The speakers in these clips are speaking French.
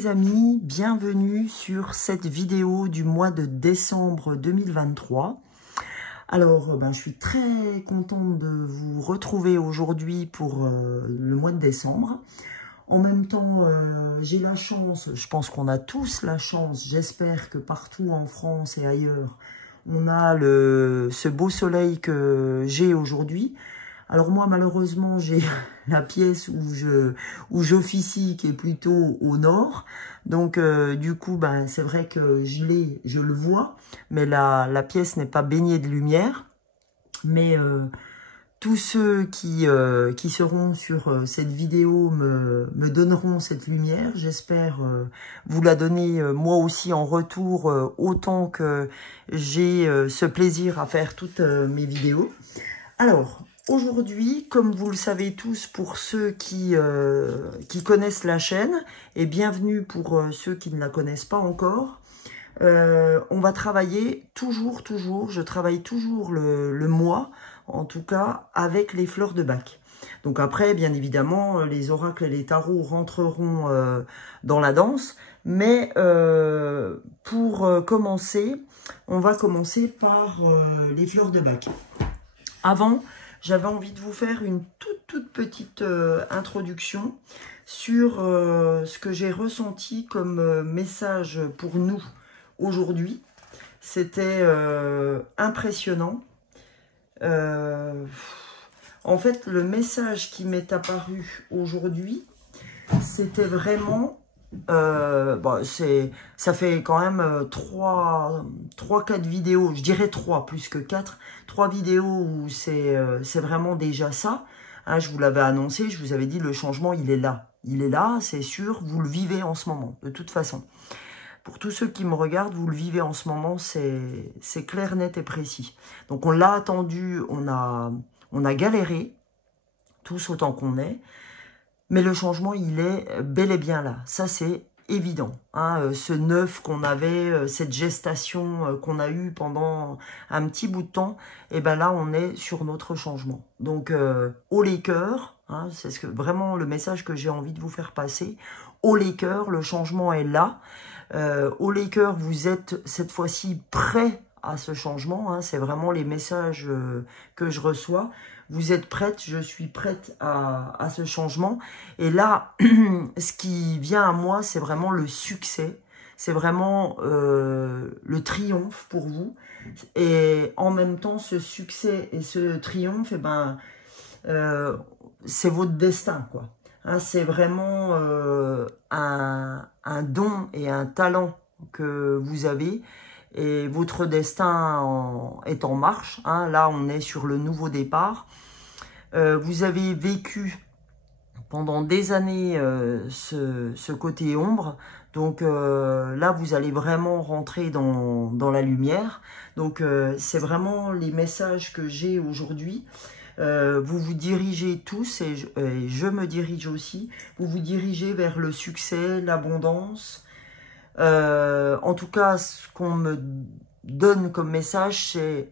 les amis, bienvenue sur cette vidéo du mois de décembre 2023. Alors, je suis très contente de vous retrouver aujourd'hui pour le mois de décembre. En même temps, j'ai la chance, je pense qu'on a tous la chance, j'espère que partout en France et ailleurs, on a ce beau soleil que j'ai aujourd'hui. Alors moi, malheureusement, j'ai la pièce où j'officie qui est plutôt au nord. Donc, du coup, c'est vrai que je le vois, mais la pièce n'est pas baignée de lumière. Mais tous ceux qui seront sur cette vidéo me donneront cette lumière. J'espère vous la donner moi aussi en retour, autant que j'ai ce plaisir à faire toutes mes vidéos. Alors, aujourd'hui, comme vous le savez tous, pour ceux qui connaissent la chaîne, et bienvenue pour ceux qui ne la connaissent pas encore, on va travailler toujours, je travaille toujours le mois, en tout cas, avec les fleurs de Bach. Donc après, bien évidemment, les oracles et les tarots rentreront dans la danse, mais pour commencer, on va commencer par les fleurs de Bach. Avant, j'avais envie de vous faire une toute petite introduction sur ce que j'ai ressenti comme message pour nous aujourd'hui. C'était impressionnant. En fait, le message qui m'est apparu aujourd'hui, c'était vraiment... ça fait quand même 3-4 vidéos, je dirais 3 plus que 4 vidéos où c'est vraiment déjà ça, hein, je vous l'avais annoncé, je vous avais dit le changement il est là, c'est sûr, vous le vivez en ce moment, de toute façon. Pour tous ceux qui me regardent, vous le vivez en ce moment, c'est clair, net et précis. Donc on l'a attendu, on a galéré, tous autant qu'on est, mais le changement, il est bel et bien là. Ça, c'est évident. Hein. Ce neuf qu'on avait, cette gestation qu'on a eue pendant un petit bout de temps, et ben là, on est sur notre changement. Donc, haut les cœurs, hein, c'est vraiment le message que j'ai envie de vous faire passer. Haut les cœurs, le changement est là. Haut les cœurs, vous êtes cette fois-ci prêts à ce changement. Hein. C'est vraiment les messages que je reçois. Vous êtes prête, je suis prête à ce changement. Et là, ce qui vient à moi, c'est vraiment le succès. C'est vraiment le triomphe pour vous. Et en même temps, ce succès et ce triomphe, c'est votre destin, quoi. Hein, c'est vraiment un don et un talent que vous avez. Et votre destin est en marche. Hein. Là, on est sur le nouveau départ. Vous avez vécu pendant des années ce côté ombre. Donc là, vous allez vraiment rentrer dans la lumière. Donc c'est vraiment les messages que j'ai aujourd'hui. Vous vous dirigez tous, et je me dirige aussi, vous vous dirigez vers le succès, l'abondance. En tout cas, ce qu'on me donne comme message, c'est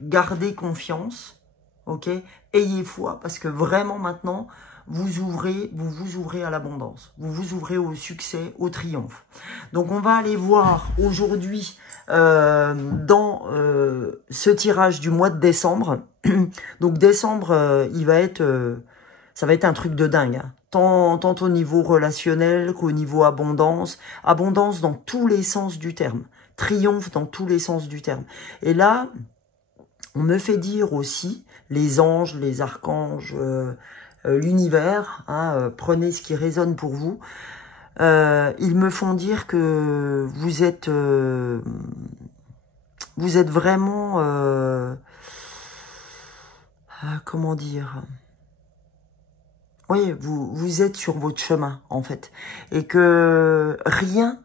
garder confiance, ok? Ayez foi, parce que vraiment maintenant, vous vous ouvrez à l'abondance, vous vous ouvrez au succès, au triomphe. Donc on va aller voir aujourd'hui dans ce tirage du mois de décembre. Donc décembre, ça va être un truc de dingue, hein. Tant au niveau relationnel qu'au niveau abondance. Abondance dans tous les sens du terme. Triomphe dans tous les sens du terme. Et là, on me fait dire aussi, les anges, les archanges, l'univers, hein, prenez ce qui résonne pour vous. Ils me font dire que vous êtes vraiment... comment dire? Oui, vous êtes sur votre chemin, en fait. Et que rien,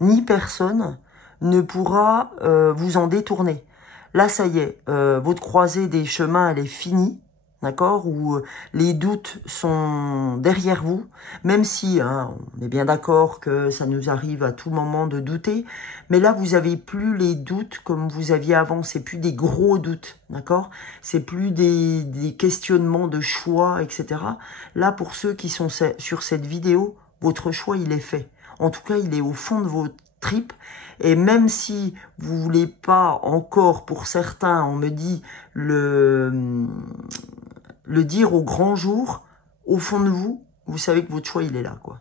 ni personne, ne pourra vous en détourner. Là, ça y est, votre croisée des chemins, elle est finie, d'accord? Où les doutes sont derrière vous, même si, hein, on est bien d'accord que ça nous arrive à tout moment de douter, mais là, vous avez plus les doutes comme vous aviez avant, c'est plus des gros doutes, d'accord? C'est plus des questionnements de choix, etc. Là, pour ceux qui sont sur cette vidéo, votre choix, il est fait. En tout cas, il est au fond de vos tripes. Et même si vous voulez pas encore, pour certains, on me dit, le dire au grand jour, au fond de vous, vous savez que votre choix, il est là, quoi.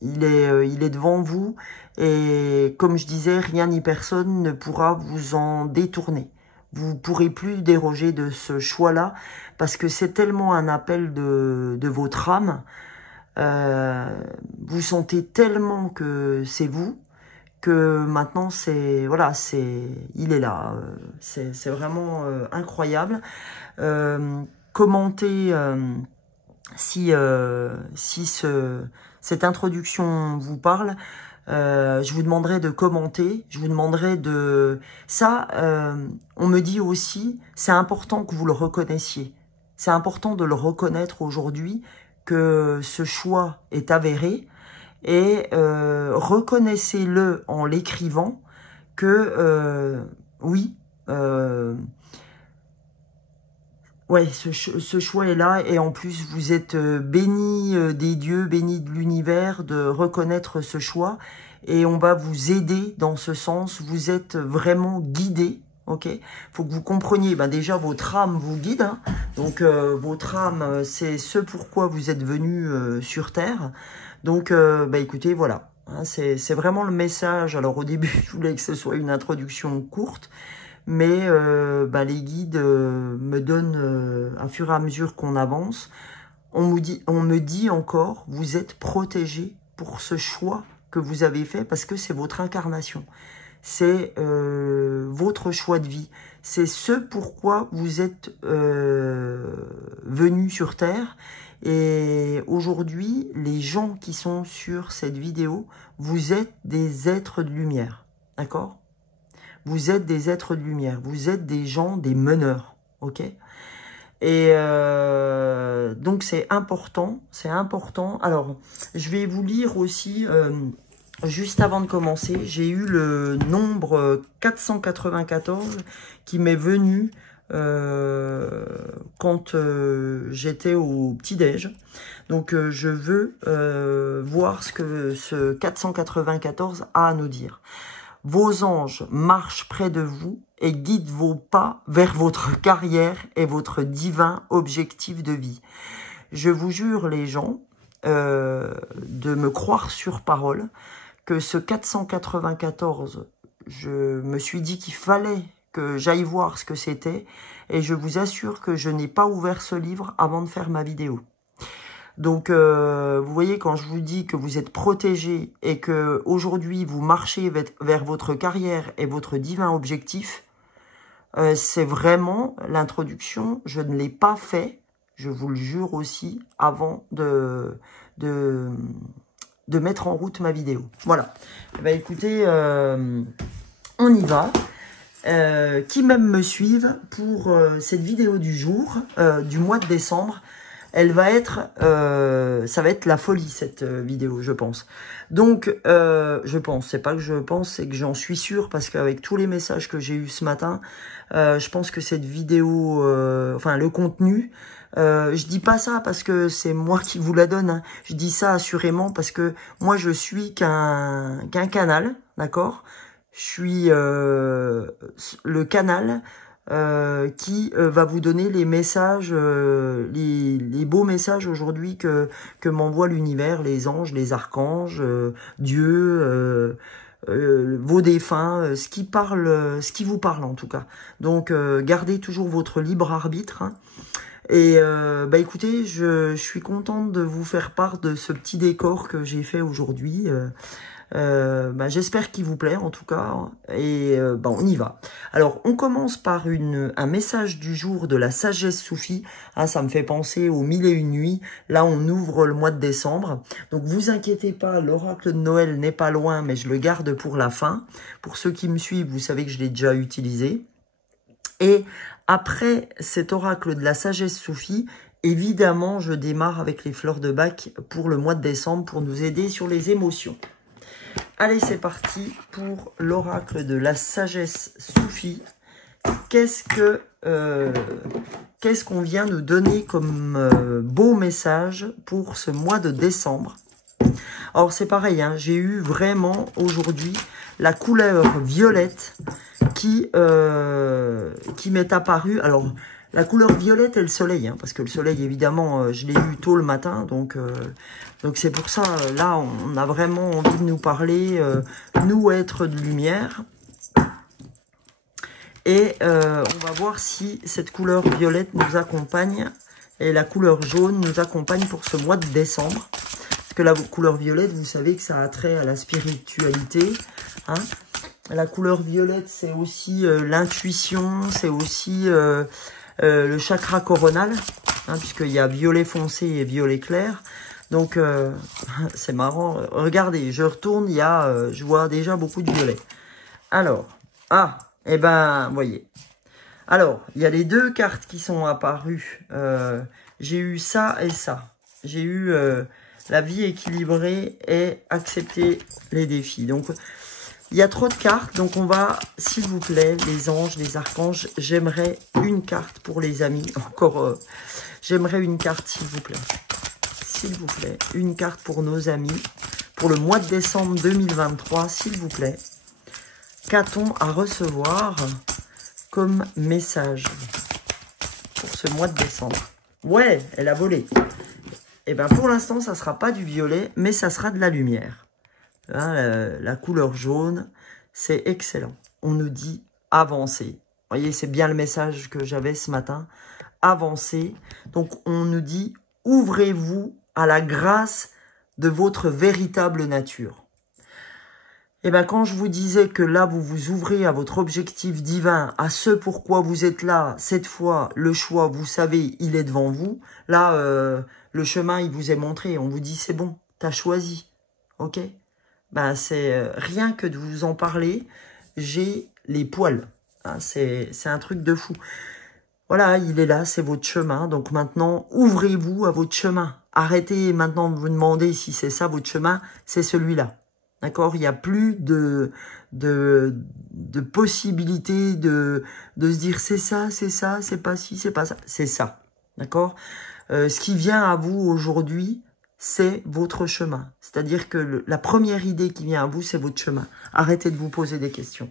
Il est devant vous. Et comme je disais, rien ni personne ne pourra vous en détourner. Vous ne pourrez plus déroger de ce choix-là, parce que c'est tellement un appel de votre âme. Vous sentez tellement que c'est vous, que maintenant c'est voilà, il est là, c'est vraiment incroyable. Commentez si cette introduction vous parle. Je vous demanderai de commenter, je vous demanderai de ça. On me dit aussi, c'est important que vous le reconnaissiez. C'est important de le reconnaître aujourd'hui, que ce choix est avéré. Et reconnaissez-le en l'écrivant que oui, ouais, ce choix est là, et en plus vous êtes béni des dieux, béni de l'univers de reconnaître ce choix, et on va vous aider dans ce sens. Vous êtes vraiment guidé. Ok, faut que vous compreniez, ben déjà votre âme vous guide, hein. Donc votre âme, c'est ce pourquoi vous êtes venu sur Terre. Donc bah écoutez, voilà, hein, c'est vraiment le message. Alors au début, je voulais que ce soit une introduction courte, mais bah, les guides me donnent, à fur et à mesure qu'on avance, on me dit encore, vous êtes protégé pour ce choix que vous avez fait, parce que c'est votre incarnation. C'est votre choix de vie. C'est ce pourquoi vous êtes venu sur Terre. Et aujourd'hui, les gens qui sont sur cette vidéo, vous êtes des êtres de lumière. D'accord? Vous êtes des êtres de lumière. Vous êtes des gens, des meneurs. Ok? Et donc, c'est important. C'est important. Alors, je vais vous lire aussi... juste avant de commencer, j'ai eu le nombre 494 qui m'est venu quand j'étais au petit-déj. Donc je veux voir ce que ce 494 a à nous dire. Vos anges marchent près de vous et guident vos pas vers votre carrière et votre divin objectif de vie. Je vous jure, les gens, de me croire sur parole, que ce 494, je me suis dit qu'il fallait que j'aille voir ce que c'était, et je vous assure que je n'ai pas ouvert ce livre avant de faire ma vidéo. Donc, vous voyez, quand je vous dis que vous êtes protégés et que aujourd'hui vous marchez vers votre carrière et votre divin objectif, c'est vraiment l'introduction. Je ne l'ai pas fait, je vous le jure aussi, avant de mettre en route ma vidéo. Voilà. Eh ben, écoutez, on y va. Qui même me suivent pour cette vidéo du jour, du mois de décembre, elle va être, ça va être la folie, cette vidéo, je pense. Donc, je pense, c'est pas que je pense, c'est que j'en suis sûr, parce qu'avec tous les messages que j'ai eus ce matin, je pense que cette vidéo, enfin le contenu, je dis pas ça parce que c'est moi qui vous la donne, hein. Je dis ça assurément parce que moi je suis qu'un canal, d'accord? Je suis le canal qui va vous donner les messages, les beaux messages aujourd'hui que m'envoie l'univers, les anges, les archanges, Dieu, vos défunts, ce qui vous parle en tout cas. Donc gardez toujours votre libre arbitre, hein. Et bah écoutez, je suis contente de vous faire part de ce petit décor que j'ai fait aujourd'hui. Bah, j'espère qu'il vous plaît en tout cas, et bah, on y va. Alors on commence par un message du jour de la sagesse soufie, hein, ça me fait penser aux 1001 nuits. Là on ouvre le mois de décembre, donc vous inquiétez pas, l'oracle de Noël n'est pas loin, mais je le garde pour la fin. Pour ceux qui me suivent, vous savez que je l'ai déjà utilisé. Et après cet oracle de la sagesse soufie, évidemment je démarre avec les fleurs de Bach pour le mois de décembre, pour nous aider sur les émotions. Allez, c'est parti pour l'oracle de la sagesse soufie. Qu'est-ce qu'on vient nous donner comme beau message pour ce mois de décembre? Alors c'est pareil, hein, j'ai eu vraiment aujourd'hui la couleur violette qui m'est apparue. Alors la couleur violette et le soleil, hein, parce que le soleil évidemment je l'ai eu tôt le matin, donc c'est pour ça, là on a vraiment envie de nous parler, nous êtres de lumière. Et on va voir si cette couleur violette nous accompagne et la couleur jaune nous accompagne pour ce mois de décembre. Parce que la couleur violette, vous savez que ça a trait à la spiritualité. Hein. La couleur violette, c'est aussi l'intuition, c'est aussi le chakra coronal, hein, puisqu'il y a violet foncé et violet clair. Donc, c'est marrant. Regardez, je retourne, je vois déjà beaucoup de violet. Alors, eh ben, vous voyez. Alors, il y a les deux cartes qui sont apparues. J'ai eu ça et ça. J'ai eu la vie équilibrée et accepter les défis. Donc, il y a trop de cartes. Donc, on va, s'il vous plaît, les anges, les archanges, j'aimerais une carte pour les amis. Encore, j'aimerais une carte, s'il vous plaît. S'il vous plaît, une carte pour nos amis. Pour le mois de décembre 2023, s'il vous plaît. Qu'a-t-on à recevoir comme message pour ce mois de décembre? Ouais, elle a volé. Et bien pour l'instant, ça ne sera pas du violet, mais ça sera de la lumière. Hein, la couleur jaune, c'est excellent. On nous dit avancer. Vous voyez, c'est bien le message que j'avais ce matin. Avancer. Donc on nous dit ouvrez-vous à la grâce de votre véritable nature. Et bien, quand je vous disais que là, vous vous ouvrez à votre objectif divin, à ce pourquoi vous êtes là, cette fois, le choix, vous savez, il est devant vous. Là, le chemin, il vous est montré. On vous dit, c'est bon, t'as choisi. Ok? Ben, c'est rien que de vous en parler, j'ai les poils. Hein, c'est un truc de fou. Voilà, il est là, c'est votre chemin. Donc maintenant, ouvrez-vous à votre chemin. Arrêtez maintenant de vous demander si c'est ça votre chemin, c'est celui-là. D'accord, il n'y a plus de possibilité de se dire c'est ça, c'est pas ci, c'est pas ça, c'est ça. D'accord, ce qui vient à vous aujourd'hui, c'est votre chemin. C'est-à-dire que la première idée qui vient à vous, c'est votre chemin. Arrêtez de vous poser des questions.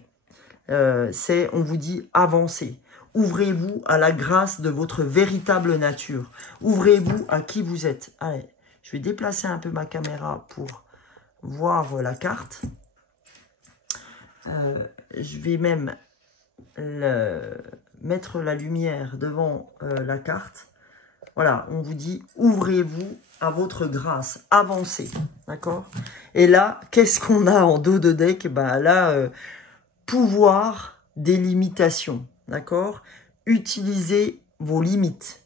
On vous dit avancez. Ouvrez-vous à la grâce de votre véritable nature. Ouvrez-vous à qui vous êtes. Allez, je vais déplacer un peu ma caméra pour voir la carte. Je vais même mettre la lumière devant la carte. Voilà, on vous dit ouvrez-vous à votre grâce, avancez, d'accord? Et là, qu'est-ce qu'on a en dos de deck? Ben là, pouvoir des limitations, d'accord? Utilisez vos limites.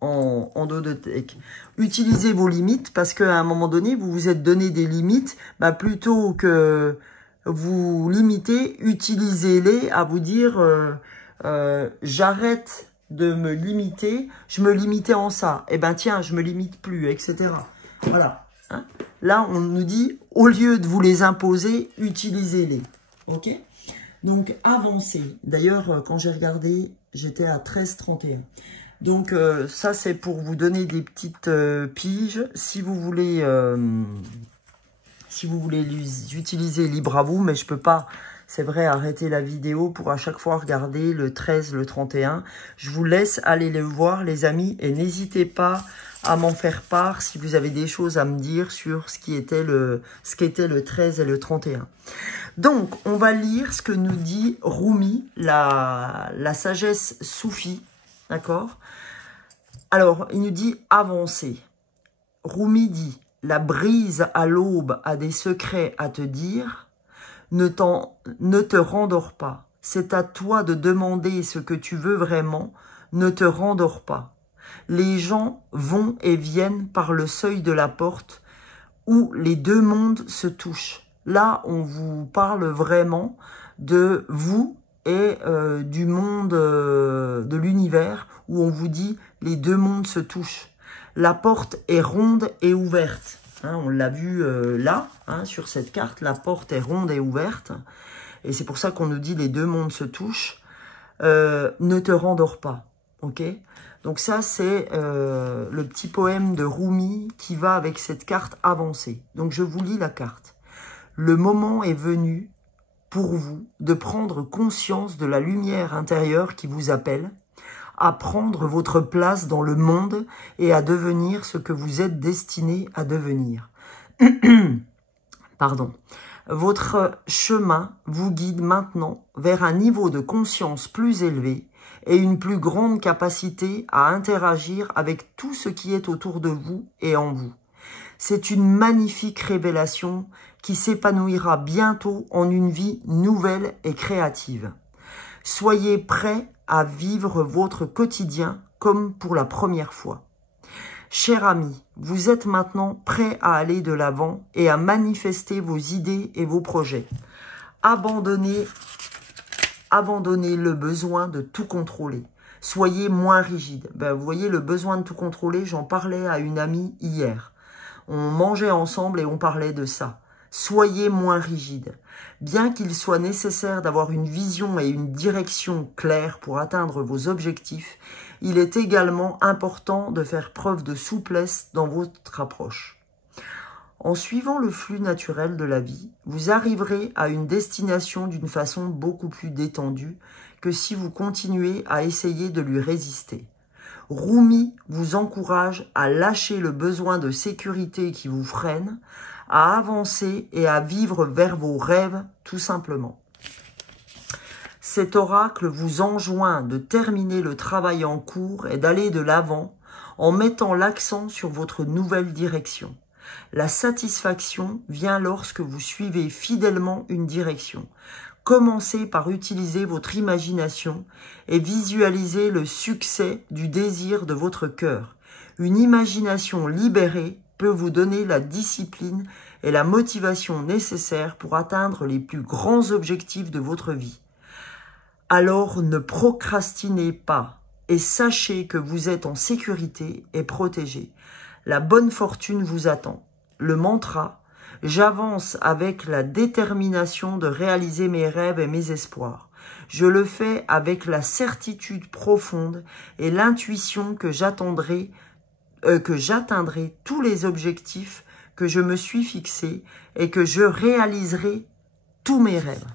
En dos de deck. Utilisez vos limites parce qu'à un moment donné, vous vous êtes donné des limites. Bah, plutôt que vous limiter, utilisez-les à vous dire j'arrête de me limiter, je me limitais en ça. Eh ben tiens, je me limite plus, etc. Voilà. Hein? Là, on nous dit, au lieu de vous les imposer, utilisez-les. Ok? Donc, avancez. D'ailleurs, quand j'ai regardé, j'étais à 13,31. Donc, ça, c'est pour vous donner des petites piges. Si vous voulez les utiliser, libre à vous, mais je peux pas, c'est vrai, arrêter la vidéo pour à chaque fois regarder le 13, le 31. Je vous laisse aller les voir, les amis, et n'hésitez pas à m'en faire part si vous avez des choses à me dire sur ce qu'était le 13 et le 31. Donc, on va lire ce que nous dit Rumi, la sagesse soufie. D'accord? Alors, il nous dit avancer. Rumi dit, la brise à l'aube a des secrets à te dire. Ne te rendors pas. C'est à toi de demander ce que tu veux vraiment. Ne te rendors pas. Les gens vont et viennent par le seuil de la porte où les deux mondes se touchent. Là, on vous parle vraiment de vous et du monde de l'univers où on vous dit les deux mondes se touchent. La porte est ronde et ouverte. Hein, on l'a vu là, hein, sur cette carte, la porte est ronde et ouverte. Et c'est pour ça qu'on nous dit les deux mondes se touchent. Ne te rendors pas. Ok? Donc ça, c'est le petit poème de Rumi qui va avec cette carte avancée. Donc je vous lis la carte. Le moment est venu pour vous de prendre conscience de la lumière intérieure qui vous appelle, à prendre votre place dans le monde et à devenir ce que vous êtes destiné à devenir. Pardon. Votre chemin vous guide maintenant vers un niveau de conscience plus élevé et une plus grande capacité à interagir avec tout ce qui est autour de vous et en vous. C'est une magnifique révélation qui s'épanouira bientôt en une vie nouvelle et créative. Soyez prêts à vivre votre quotidien comme pour la première fois. Cher ami, vous êtes maintenant prêt à aller de l'avant et à manifester vos idées et vos projets. Abandonnez le besoin de tout contrôler. Soyez moins rigide. Vous voyez, le besoin de tout contrôler, j'en parlais à une amie hier. On mangeait ensemble et on parlait de ça. Soyez moins rigide. Bien qu'il soit nécessaire d'avoir une vision et une direction claires pour atteindre vos objectifs, il est également important de faire preuve de souplesse dans votre approche. En suivant le flux naturel de la vie, vous arriverez à une destination d'une façon beaucoup plus détendue que si vous continuez à essayer de lui résister. Rumi vous encourage à lâcher le besoin de sécurité qui vous freine, à avancer et à vivre vers vos rêves tout simplement. Cet oracle vous enjoint de terminer le travail en cours et d'aller de l'avant en mettant l'accent sur votre nouvelle direction. La satisfaction vient lorsque vous suivez fidèlement une direction. Commencez par utiliser votre imagination et visualisez le succès du désir de votre cœur. Une imagination libérée peut vous donner la discipline et la motivation nécessaires pour atteindre les plus grands objectifs de votre vie. Alors ne procrastinez pas et sachez que vous êtes en sécurité et protégé. La bonne fortune vous attend. Le mantra « J'avance avec la détermination de réaliser mes rêves et mes espoirs. Je le fais avec la certitude profonde et l'intuition que j'atteindrai tous les objectifs que je me suis fixés et que je réaliserai tous mes rêves. »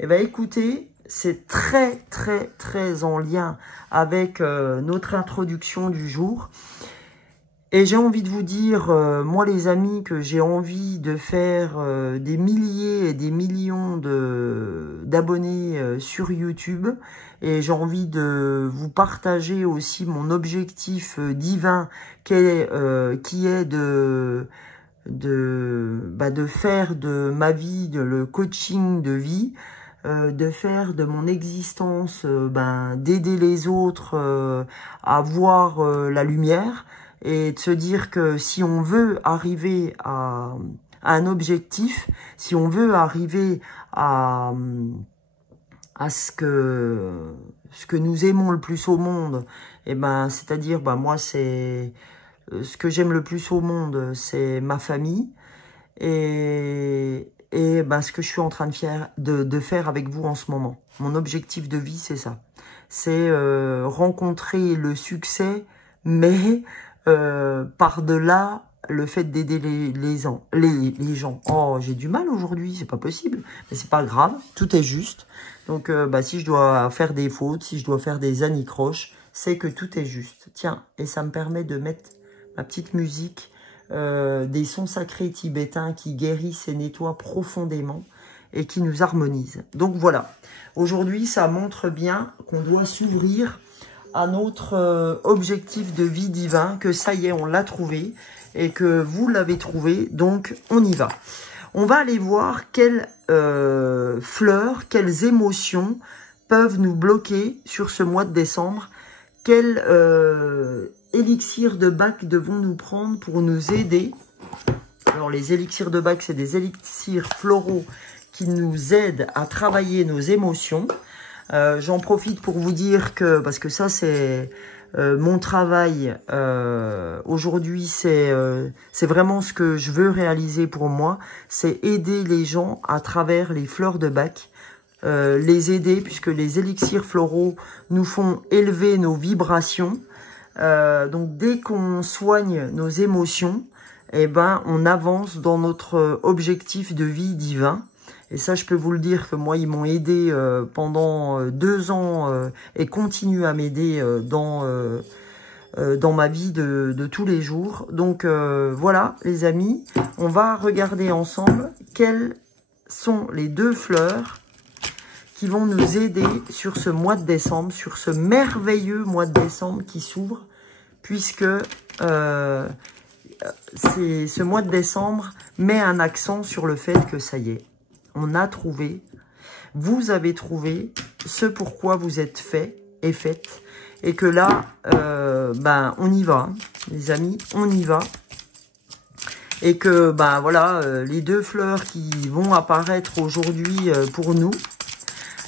Eh bien, écoutez, c'est très, très, très en lien avec notre introduction du jour. Et j'ai envie de vous dire, moi les amis, que j'ai envie de faire des milliers et des millions d'abonnés sur YouTube. Et j'ai envie de vous partager aussi mon objectif divin qui est de faire de ma vie, le coaching de vie, de faire de mon existence, d'aider les autres à voir la lumière. Et de se dire que si on veut arriver à un objectif, si on veut arriver à ce que nous aimons le plus au monde, et c'est-à-dire, moi, c'est ce que j'aime le plus au monde, c'est ma famille. Et ce que je suis en train de faire avec vous en ce moment. Mon objectif de vie, c'est ça. C'est rencontrer le succès, mais par-delà le fait d'aider les gens. Oh, j'ai du mal aujourd'hui, c'est pas possible. Mais c'est pas grave, tout est juste. Donc, si je dois faire des fautes, si je dois faire des anicroches, c'est que tout est juste. Tiens, et ça me permet de mettre ma petite musique, des sons sacrés tibétains qui guérissent et nettoient profondément et qui nous harmonisent. Donc voilà, aujourd'hui, ça montre bien qu'on doit s'ouvrir à notre objectif de vie divin, que ça y est, on l'a trouvé et que vous l'avez trouvé, donc on y va. On va aller voir quelles fleurs, quelles émotions peuvent nous bloquer sur ce mois de décembre, quels élixirs de Bach devons-nous prendre pour nous aider. Alors les élixirs de Bach, c'est des élixirs floraux qui nous aident à travailler nos émotions. J'en profite pour vous dire que, parce que ça c'est mon travail aujourd'hui, c'est vraiment ce que je veux réaliser pour moi, c'est aider les gens à travers les fleurs de Bach les aider, puisque les élixirs floraux nous font élever nos vibrations. Donc dès qu'on soigne nos émotions, eh ben, on avance dans notre objectif de vie divin. Et ça, je peux vous le dire que moi, ils m'ont aidé pendant 2 ans et continuent à m'aider dans ma vie de tous les jours. Donc voilà, les amis, on va regarder ensemble quelles sont les 2 fleurs qui vont nous aider sur ce mois de décembre, sur ce merveilleux mois de décembre qui s'ouvre, puisque ce mois de décembre met un accent sur le fait que ça y est, on a trouvé, vous avez trouvé ce pourquoi vous êtes fait et faites, et que là, ben, on y va, hein, les amis, on y va. Et que, ben voilà, les 2 fleurs qui vont apparaître aujourd'hui pour nous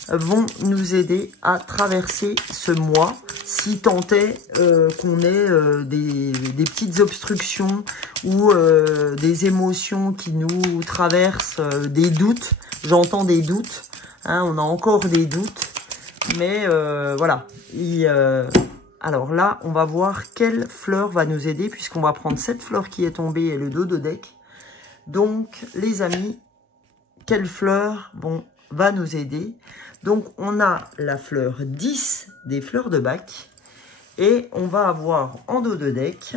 vont nous aider à traverser ce mois, si tant est qu'on ait des petites obstructions ou des émotions qui nous traversent, des doutes. J'entends des doutes, hein, on a encore des doutes, mais voilà. Alors là, on va voir quelle fleur va nous aider, puisqu'on va prendre cette fleur qui est tombée et le dos de deck. Donc, les amis, quelle fleur va nous aider? Donc, on a la fleur 10 des fleurs de Bach. Et on va avoir en dos de deck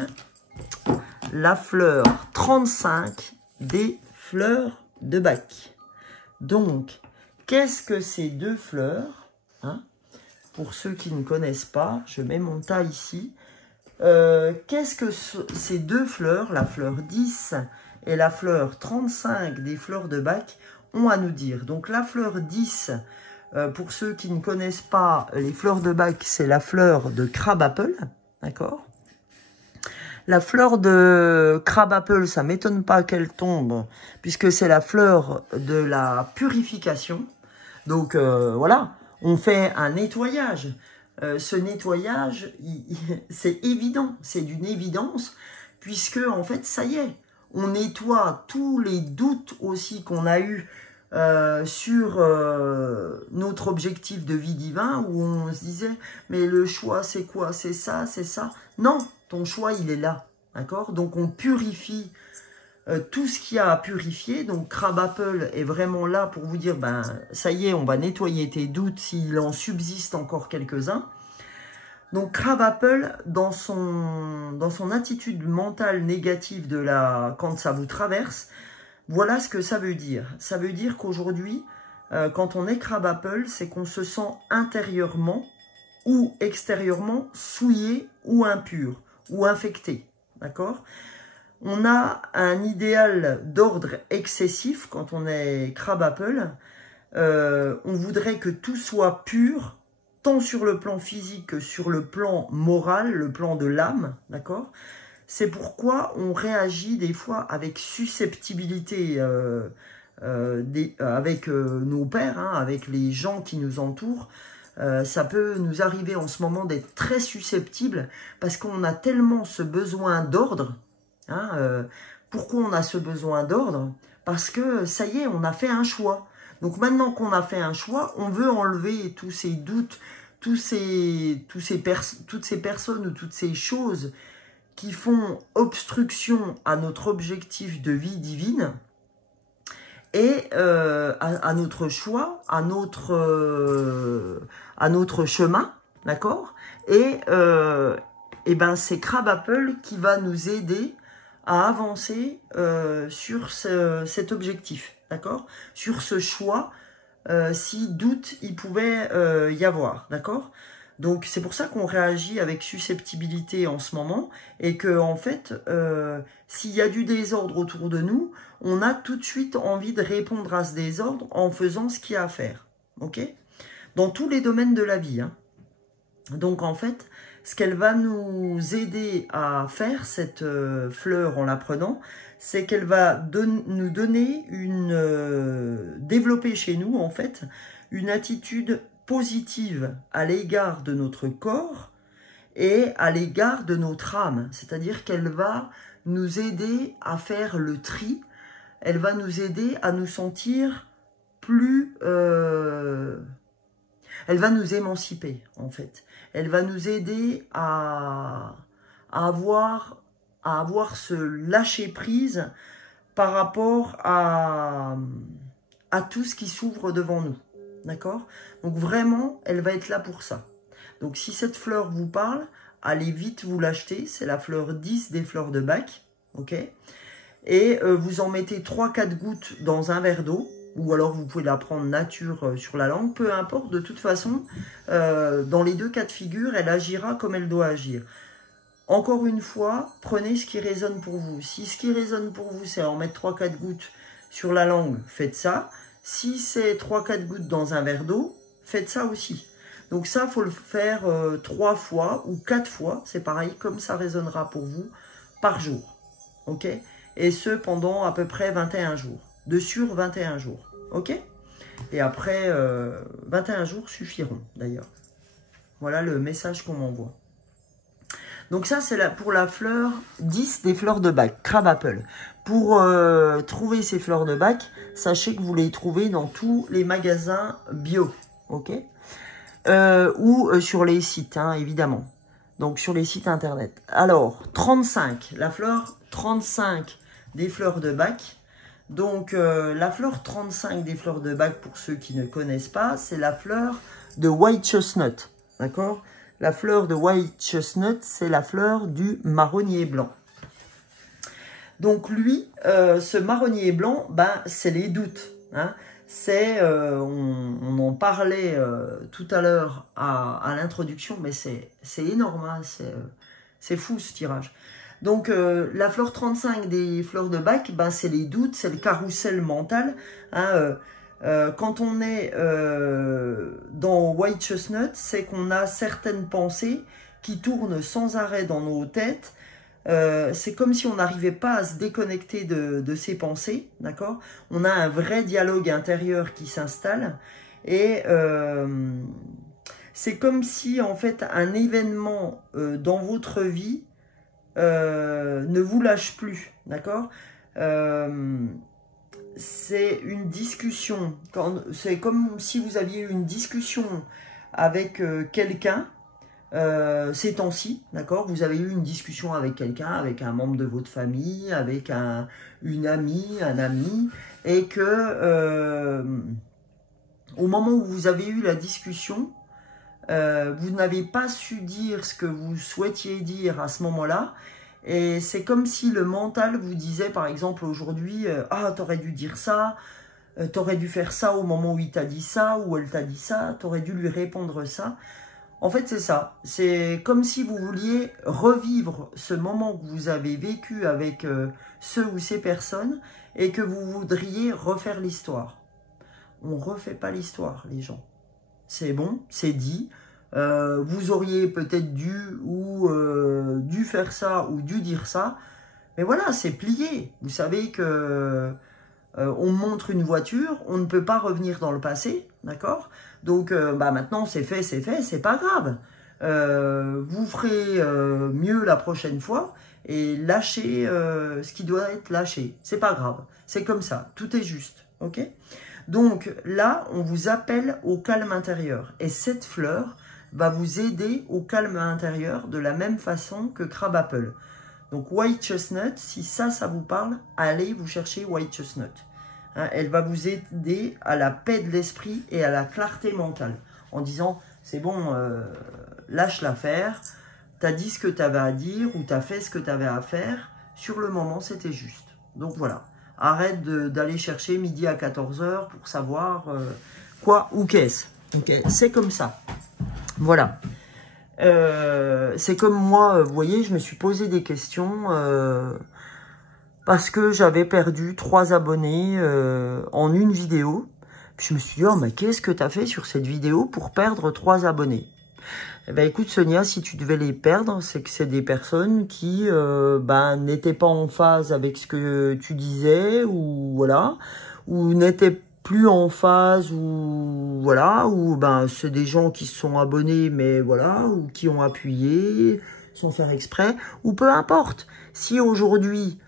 la fleur 35 des fleurs de Bach. Donc, qu'est-ce que ces 2 fleurs, hein? Pour ceux qui ne connaissent pas, je mets mon tas ici. Qu'est-ce que ces 2 fleurs, la fleur 10 et la fleur 35 des fleurs de Bach, ont à nous dire? Donc, la fleur 10... pour ceux qui ne connaissent pas les fleurs de Bach, c'est la fleur de crabapple, d'accord? La fleur de crabapple, ça ne m'étonne pas qu'elle tombe, puisque c'est la fleur de la purification. Donc voilà, on fait un nettoyage. Ce nettoyage, c'est évident, c'est d'une évidence, puisque en fait, ça y est, on nettoie tous les doutes aussi qu'on a eus sur notre objectif de vie divin, où on se disait, mais le choix c'est quoi? C'est ça, c'est ça. Non, ton choix il est là, d'accord? Donc on purifie tout ce qu'il y a à purifier. Donc crabapple est vraiment là pour vous dire, ben ça y est, on va nettoyer tes doutes s'il en subsiste encore quelques-uns. Donc crabapple, dans son attitude mentale négative quand ça vous traverse, voilà ce que ça veut dire. Ça veut dire qu'aujourd'hui, quand on est crabapple, c'est qu'on se sent intérieurement ou extérieurement souillé ou impur ou infecté. D'accord? On a un idéal d'ordre excessif quand on est crabapple. On voudrait que tout soit pur, tant sur le plan physique que sur le plan moral, le plan de l'âme. D'accord? C'est pourquoi on réagit des fois avec susceptibilité avec nos pairs, hein, avec les gens qui nous entourent. Ça peut nous arriver en ce moment d'être très susceptible parce qu'on a tellement ce besoin d'ordre. Hein, pourquoi on a ce besoin d'ordre? Parce que ça y est, on a fait un choix. Donc maintenant qu'on a fait un choix, on veut enlever tous ces doutes, toutes ces personnes ou toutes ces choses qui font obstruction à notre objectif de vie divine et à notre choix, à notre chemin, d'accord? Et ben c'est crabapple qui va nous aider à avancer sur cet objectif, d'accord? Sur ce choix, si doute il pouvait y avoir, d'accord? Donc, c'est pour ça qu'on réagit avec susceptibilité en ce moment et que, en fait, s'il y a du désordre autour de nous, on a tout de suite envie de répondre à ce désordre en faisant ce qu'il y a à faire. Ok? Dans tous les domaines de la vie. Hein. Donc, en fait, ce qu'elle va nous aider à faire, cette fleur, en la prenant, c'est qu'elle va nous donner développer chez nous, en fait, une attitude positive à l'égard de notre corps et à l'égard de notre âme. C'est-à-dire qu'elle va nous aider à faire le tri, elle va nous aider à nous sentir plus... elle va nous émanciper, en fait. Elle va nous aider à avoir ce lâcher-prise par rapport à tout ce qui s'ouvre devant nous. D'accord? Donc vraiment, elle va être là pour ça. Donc si cette fleur vous parle, allez vite vous l'acheter. C'est la fleur 10 des fleurs de Bach. Ok? Et vous en mettez 3-4 gouttes dans un verre d'eau. Ou alors vous pouvez la prendre nature sur la langue. Peu importe, de toute façon, dans les deux cas de figure, elle agira comme elle doit agir. Encore une fois, prenez ce qui résonne pour vous. Si ce qui résonne pour vous, c'est en mettre 3-4 gouttes sur la langue, faites ça. Si c'est 3-4 gouttes dans un verre d'eau, faites ça aussi. Donc ça, il faut le faire 3 fois ou 4 fois, c'est pareil, comme ça résonnera pour vous, par jour. Ok? Et ce, pendant à peu près 21 jours. De sur 21 jours. Ok? Et après, 21 jours suffiront, d'ailleurs. Voilà le message qu'on m'envoie. Donc ça, c'est pour la fleur 10 des fleurs de Bach, Crab Apple. Pour trouver ces fleurs de Bach, sachez que vous les trouvez dans tous les magasins bio, ok? Ou sur les sites, hein, évidemment. Donc sur les sites internet. Alors, 35, la fleur 35 des fleurs de Bach. Donc la fleur 35 des fleurs de Bach, pour ceux qui ne connaissent pas, c'est la fleur de White Chestnut, d'accord? La fleur de White Chestnut, c'est la fleur du marronnier blanc. Donc lui, ce marronnier blanc, ben, c'est les doutes. Hein. On en parlait tout à l'heure à l'introduction, mais c'est énorme, hein, c'est fou ce tirage. Donc la fleur 35 des fleurs de Bach, ben, c'est les doutes, c'est le carrousel mental. Hein, quand on est dans White Chestnut, c'est qu'on a certaines pensées qui tournent sans arrêt dans nos têtes. C'est comme si on n'arrivait pas à se déconnecter de ces pensées, d'accord? On a un vrai dialogue intérieur qui s'installe et c'est comme si en fait un événement dans votre vie ne vous lâche plus, d'accord? C'est une discussion, c'est comme si vous aviez eu une discussion avec quelqu'un ces temps-ci, d'accord? Vous avez eu une discussion avec quelqu'un, avec un membre de votre famille, avec une amie, un ami, et que au moment où vous avez eu la discussion, vous n'avez pas su dire ce que vous souhaitiez dire à ce moment-là. Et c'est comme si le mental vous disait, par exemple, aujourd'hui, « Ah, t'aurais dû dire ça, t'aurais dû faire ça au moment où il t'a dit ça, ou elle t'a dit ça, t'aurais dû lui répondre ça. » En fait, c'est ça. C'est comme si vous vouliez revivre ce moment que vous avez vécu avec ce ou ces personnes et que vous voudriez refaire l'histoire. On ne refait pas l'histoire, les gens. C'est bon, c'est dit. Vous auriez peut-être dû faire ça ou dû dire ça. Mais voilà, c'est plié. Vous savez que on montre une voiture, on ne peut pas revenir dans le passé, d'accord? Donc bah maintenant c'est fait, c'est pas grave. Vous ferez mieux la prochaine fois et lâchez ce qui doit être lâché. C'est pas grave, c'est comme ça, tout est juste, ok? Donc là, on vous appelle au calme intérieur et cette fleur va vous aider au calme intérieur de la même façon que Crab Apple. Donc White Chestnut, si ça vous parle, allez vous chercher White Chestnut. Hein, elle va vous aider à la paix de l'esprit et à la clarté mentale. En disant, c'est bon, lâche l'affaire, tu as dit ce que tu avais à dire ou tu as fait ce que tu avais à faire. Sur le moment, c'était juste. Donc voilà, arrête d'aller chercher midi à 14 h pour savoir quoi ou qu'est-ce. Okay, c'est comme ça. Voilà. C'est comme moi, vous voyez, je me suis posé des questions parce que j'avais perdu 3 abonnés en une vidéo. Puis je me suis dit, oh, mais qu'est-ce que tu as fait sur cette vidéo pour perdre 3 abonnés? Eh ben, écoute Sonia, si tu devais les perdre, c'est que c'est des personnes qui n'étaient pas en phase avec ce que tu disais, ou voilà, ou n'étaient plus en phase, ou voilà, ou ben c'est des gens qui se sont abonnés, mais voilà, ou qui ont appuyé sans faire exprès, ou peu importe. Si aujourd'hui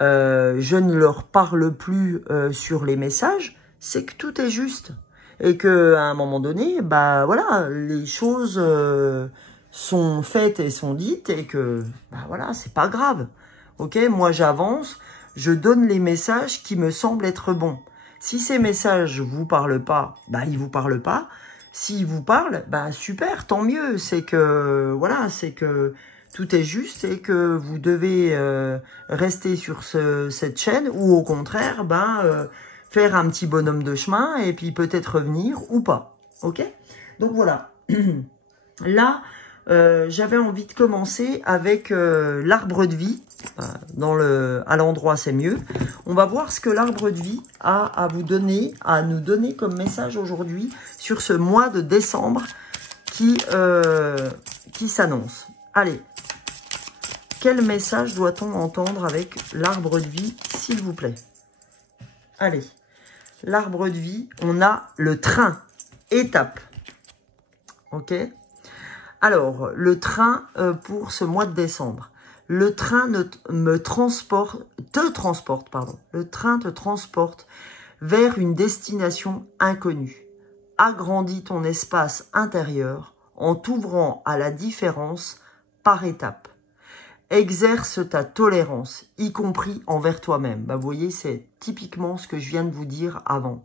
je ne leur parle plus sur les messages, c'est que tout est juste. Et que à un moment donné, bah voilà, les choses sont faites et sont dites et que, bah voilà, c'est pas grave. Ok, moi j'avance, je donne les messages qui me semblent être bons. Si ces messages vous parlent pas, bah ils vous parlent pas. S'ils vous parlent, bah super, tant mieux. C'est que, voilà, c'est que tout est juste et que vous devez rester sur cette chaîne ou au contraire, faire un petit bonhomme de chemin et puis peut-être revenir ou pas. Ok? Donc voilà. Là, j'avais envie de commencer avec l'arbre de vie. À l'endroit, c'est mieux. On va voir ce que l'arbre de vie a à vous donner, à nous donner comme message aujourd'hui sur ce mois de décembre qui s'annonce. Allez, quel message doit-on entendre avec l'arbre de vie, s'il vous plaît? Allez, l'arbre de vie, on a le train, étape. Ok? Alors, le train pour ce mois de décembre. Le train Le train te transporte vers une destination inconnue. Agrandis ton espace intérieur en t'ouvrant à la différence par étapes. Exerce ta tolérance, y compris envers toi-même. Bah, vous voyez, c'est typiquement ce que je viens de vous dire avant.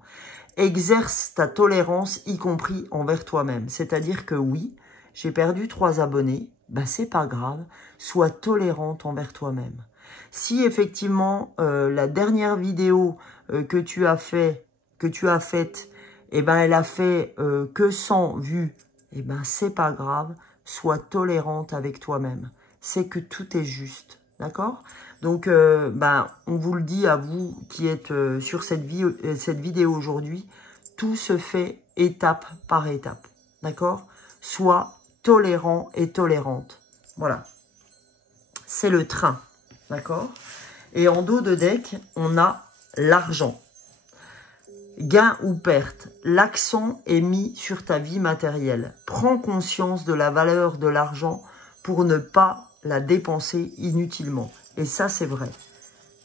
Exerce ta tolérance, y compris envers toi-même. C'est-à-dire que oui, j'ai perdu 3 abonnés, bah c'est pas grave, sois tolérante envers toi-même. Si effectivement la dernière vidéo que tu as faite, eh ben elle a fait que 100 vues, eh ben c'est pas grave, sois tolérante avec toi-même. C'est que tout est juste, d'accord? Donc on vous le dit à vous qui êtes sur cette vidéo aujourd'hui, tout se fait étape par étape, d'accord? Sois tolérant et tolérante. Voilà. C'est le train. D'accord? Et en dos de deck, on a l'argent. Gain ou perte. L'accent est mis sur ta vie matérielle. Prends conscience de la valeur de l'argent pour ne pas la dépenser inutilement. Et ça, c'est vrai.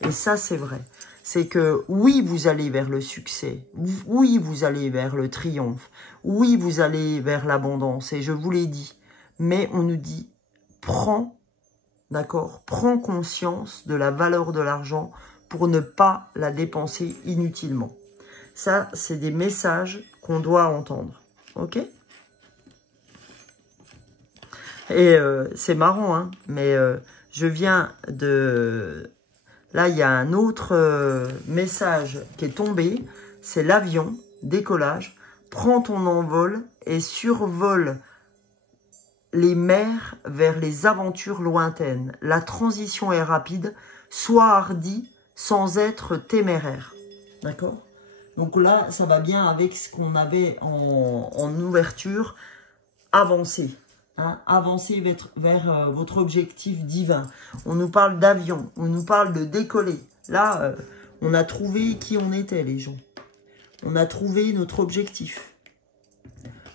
Et ça, c'est vrai. C'est que oui, vous allez vers le succès. Oui, vous allez vers le triomphe. Oui, vous allez vers l'abondance. Et je vous l'ai dit. Mais on nous dit, prends, d'accord, prends conscience de la valeur de l'argent pour ne pas la dépenser inutilement. Ça, c'est des messages qu'on doit entendre. Ok? Et c'est marrant, hein, mais je viens de... Là, il y a un autre message qui est tombé. C'est l'avion, décollage. Prends ton envol et survole les mers vers les aventures lointaines. La transition est rapide. Sois hardi sans être téméraire. D'accord? Donc là, ça va bien avec ce qu'on avait en ouverture. Avancer. Hein, avancer vers votre objectif divin. On nous parle d'avion, on nous parle de décoller. Là, on a trouvé qui on était, les gens. On a trouvé notre objectif.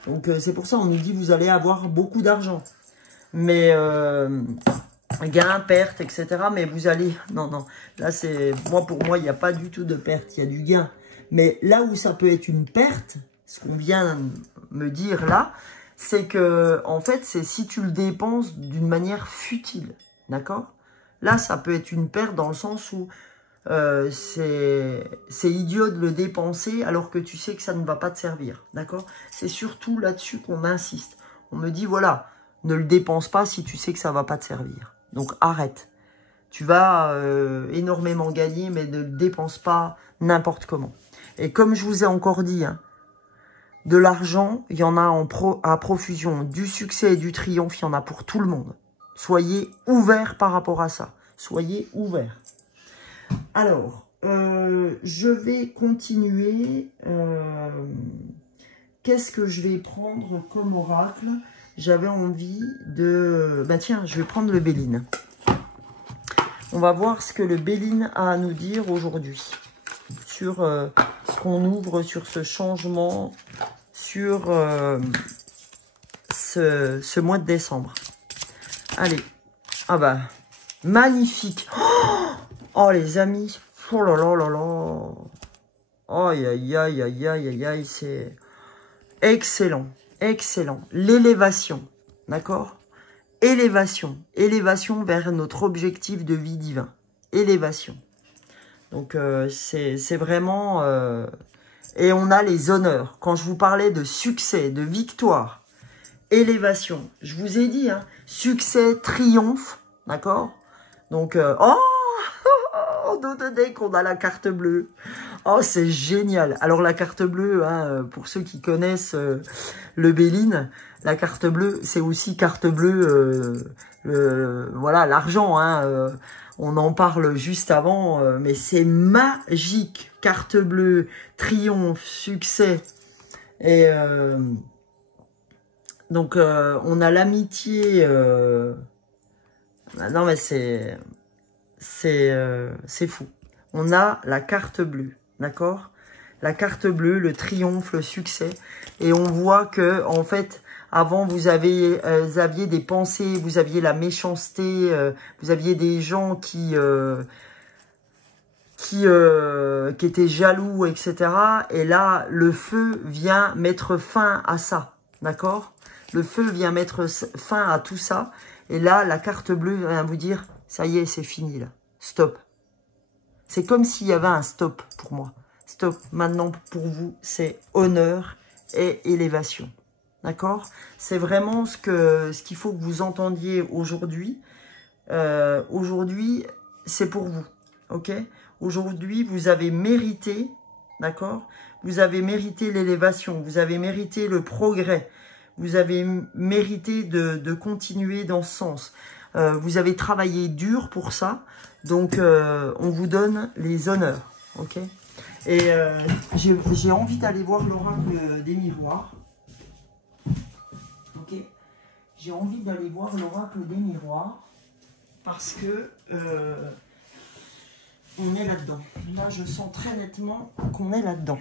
Donc, c'est pour ça on nous dit vous allez avoir beaucoup d'argent. Mais, gain, perte, etc. Mais vous allez... Non, non. Là, c'est... Pour moi, il n'y a pas du tout de perte. Il y a du gain. Mais là où ça peut être une perte, ce qu'on vient me dire là, c'est que, en fait, c'est si tu le dépenses d'une manière futile, d'accord? Là, ça peut être une perte dans le sens où c'est idiot de le dépenser alors que tu sais que ça ne va pas te servir, d'accord? C'est surtout là-dessus qu'on insiste. On me dit, voilà, ne le dépense pas si tu sais que ça ne va pas te servir. Donc, arrête. Tu vas énormément gagner, mais ne le dépense pas n'importe comment. Et comme je vous ai encore dit, hein, de l'argent, il y en a à profusion. Du succès et du triomphe, il y en a pour tout le monde. Soyez ouverts par rapport à ça. Soyez ouverts. Alors, je vais continuer. Qu'est-ce que je vais prendre comme oracle? J'avais envie de... Bah tiens, je vais prendre le Béline. On va voir ce que le Béline a à nous dire aujourd'hui. Sur ce qu'on ouvre, sur ce changement, sur ce mois de décembre. Allez. Ah bah, magnifique. Oh les amis. Oh là là là là. Aïe, aïe, aïe, aïe, aïe, aïe, aïe, c'est excellent, excellent. L'élévation, d'accord? Élévation, élévation vers notre objectif de vie divin. Élévation. Donc, c'est vraiment... et on a les honneurs. Quand je vous parlais de succès, de victoire, élévation, je vous ai dit, hein, succès, triomphe, d'accord? Donc, oh, dans le deck, on a la carte bleue. Oh, c'est génial. Alors, la carte bleue, hein, pour ceux qui connaissent le Béline, la carte bleue, c'est aussi carte bleue, voilà, l'argent, hein, on en parle juste avant, mais c'est magique. Carte bleue, triomphe, succès. Et donc, on a l'amitié. Non, mais c'est fou. On a la carte bleue, d'accord? La carte bleue, le triomphe, le succès. Et on voit que, en fait, avant, vous aviez des pensées, vous aviez la méchanceté, vous aviez des gens qui étaient jaloux, etc. Et là, le feu vient mettre fin à ça, d'accord? Le feu vient mettre fin à tout ça. Et là, la carte bleue vient vous dire, ça y est, c'est fini là. Stop. C'est comme s'il y avait un stop pour moi. Stop. Maintenant, pour vous, c'est honneur et élévation. D'accord? C'est vraiment ce qu'il faut que vous entendiez aujourd'hui. Aujourd'hui, c'est pour vous. Ok? Aujourd'hui, vous avez mérité, d'accord? Vous avez mérité l'élévation. Vous avez mérité le progrès. Vous avez mérité de continuer dans ce sens. Vous avez travaillé dur pour ça. Donc, on vous donne les honneurs. Ok? Et j'ai envie d'aller voir l'oracle des miroirs. Ok? J'ai envie d'aller voir l'oracle des miroirs. Parce que on est là-dedans. Là, je sens très nettement qu'on est là-dedans.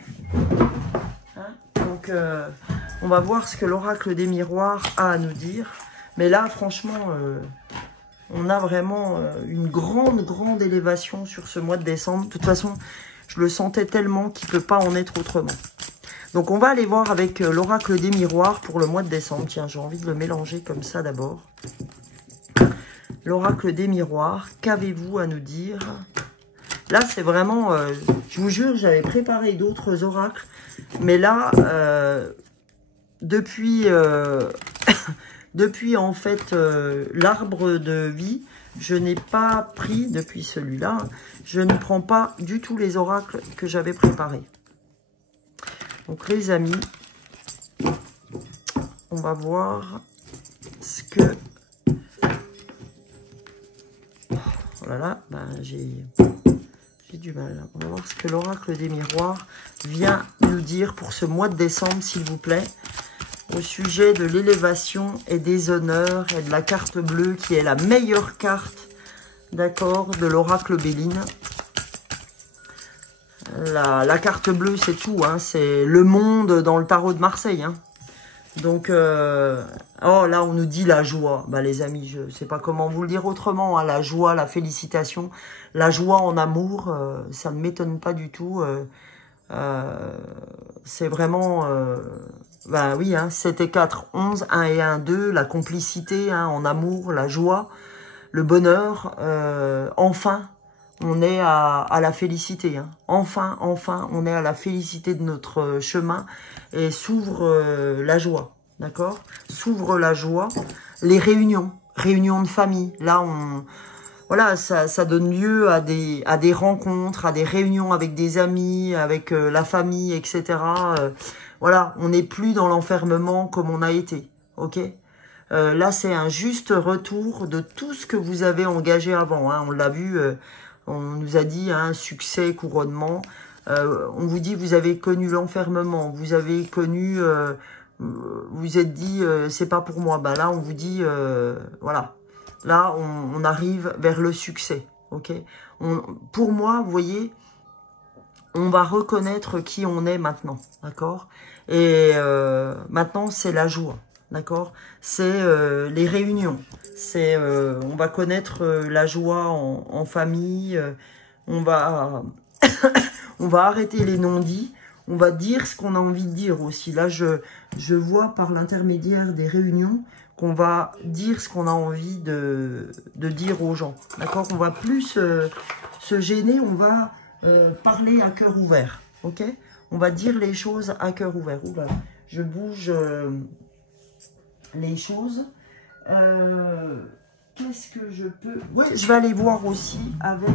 Hein? Donc, on va voir ce que l'oracle des miroirs a à nous dire. Mais là, franchement, on a vraiment une grande élévation sur ce mois de décembre. De toute façon, je le sentais tellement qu'il ne peut pas en être autrement. Donc, on va aller voir avec l'oracle des miroirs pour le mois de décembre. Tiens, j'ai envie de le mélanger comme ça d'abord. L'oracle des miroirs, qu'avez-vous à nous dire? Là, c'est vraiment, je vous jure, j'avais préparé d'autres oracles. Mais là, depuis en fait l'arbre de vie, je n'ai pas pris, depuis celui-là, je ne prends pas du tout les oracles que j'avais préparés. Donc les amis, on va voir ce que... Oh là là, ben j'ai du mal. On va voir ce que l'oracle des miroirs vient nous dire pour ce mois de décembre, s'il vous plaît, au sujet de l'élévation et des honneurs et de la carte bleue, qui est la meilleure carte, d'accord, de l'oracle Béline. La carte bleue, c'est tout, hein, c'est le monde dans le tarot de Marseille, hein. Donc, oh là, on nous dit la joie. Bah les amis, je sais pas comment vous le dire autrement, hein, la joie, la félicitation, la joie en amour, ça ne m'étonne pas du tout. C'est vraiment, bah oui, hein, 7 et 4, 11, 1 et 1, 2, la complicité, hein, en amour, la joie, le bonheur, enfin, on est à la félicité. Hein. Enfin, on est à la félicité de notre chemin et s'ouvre la joie, d'accord? S'ouvre la joie, les réunions de famille. Là, voilà, ça donne lieu à des rencontres, à des réunions avec des amis, avec la famille, etc. Voilà, on n'est plus dans l'enfermement comme on a été, ok? Là, c'est un juste retour de tout ce que vous avez engagé avant. Hein. On l'a vu, on nous a dit hein, succès, couronnement. On vous dit, vous avez connu l'enfermement, vous avez connu, vous êtes dit, c'est pas pour moi. Ben là, on vous dit, voilà. Là, on arrive vers le succès, ok? Pour moi, vous voyez, on va reconnaître qui on est maintenant, d'accord? Et maintenant, c'est la joie. D'accord, c'est les réunions, c'est on va connaître la joie en famille, on va On va arrêter les non-dits. On va dire ce qu'on a envie de dire aussi. Là, je vois par l'intermédiaire des réunions qu'on va dire ce qu'on a envie de dire aux gens. D'accord? On va plus se gêner. On va parler à cœur ouvert. Ok? On va dire les choses à cœur ouvert. Oula, je bouge les choses. Qu'est-ce que je peux... Oui, je vais aller voir aussi avec...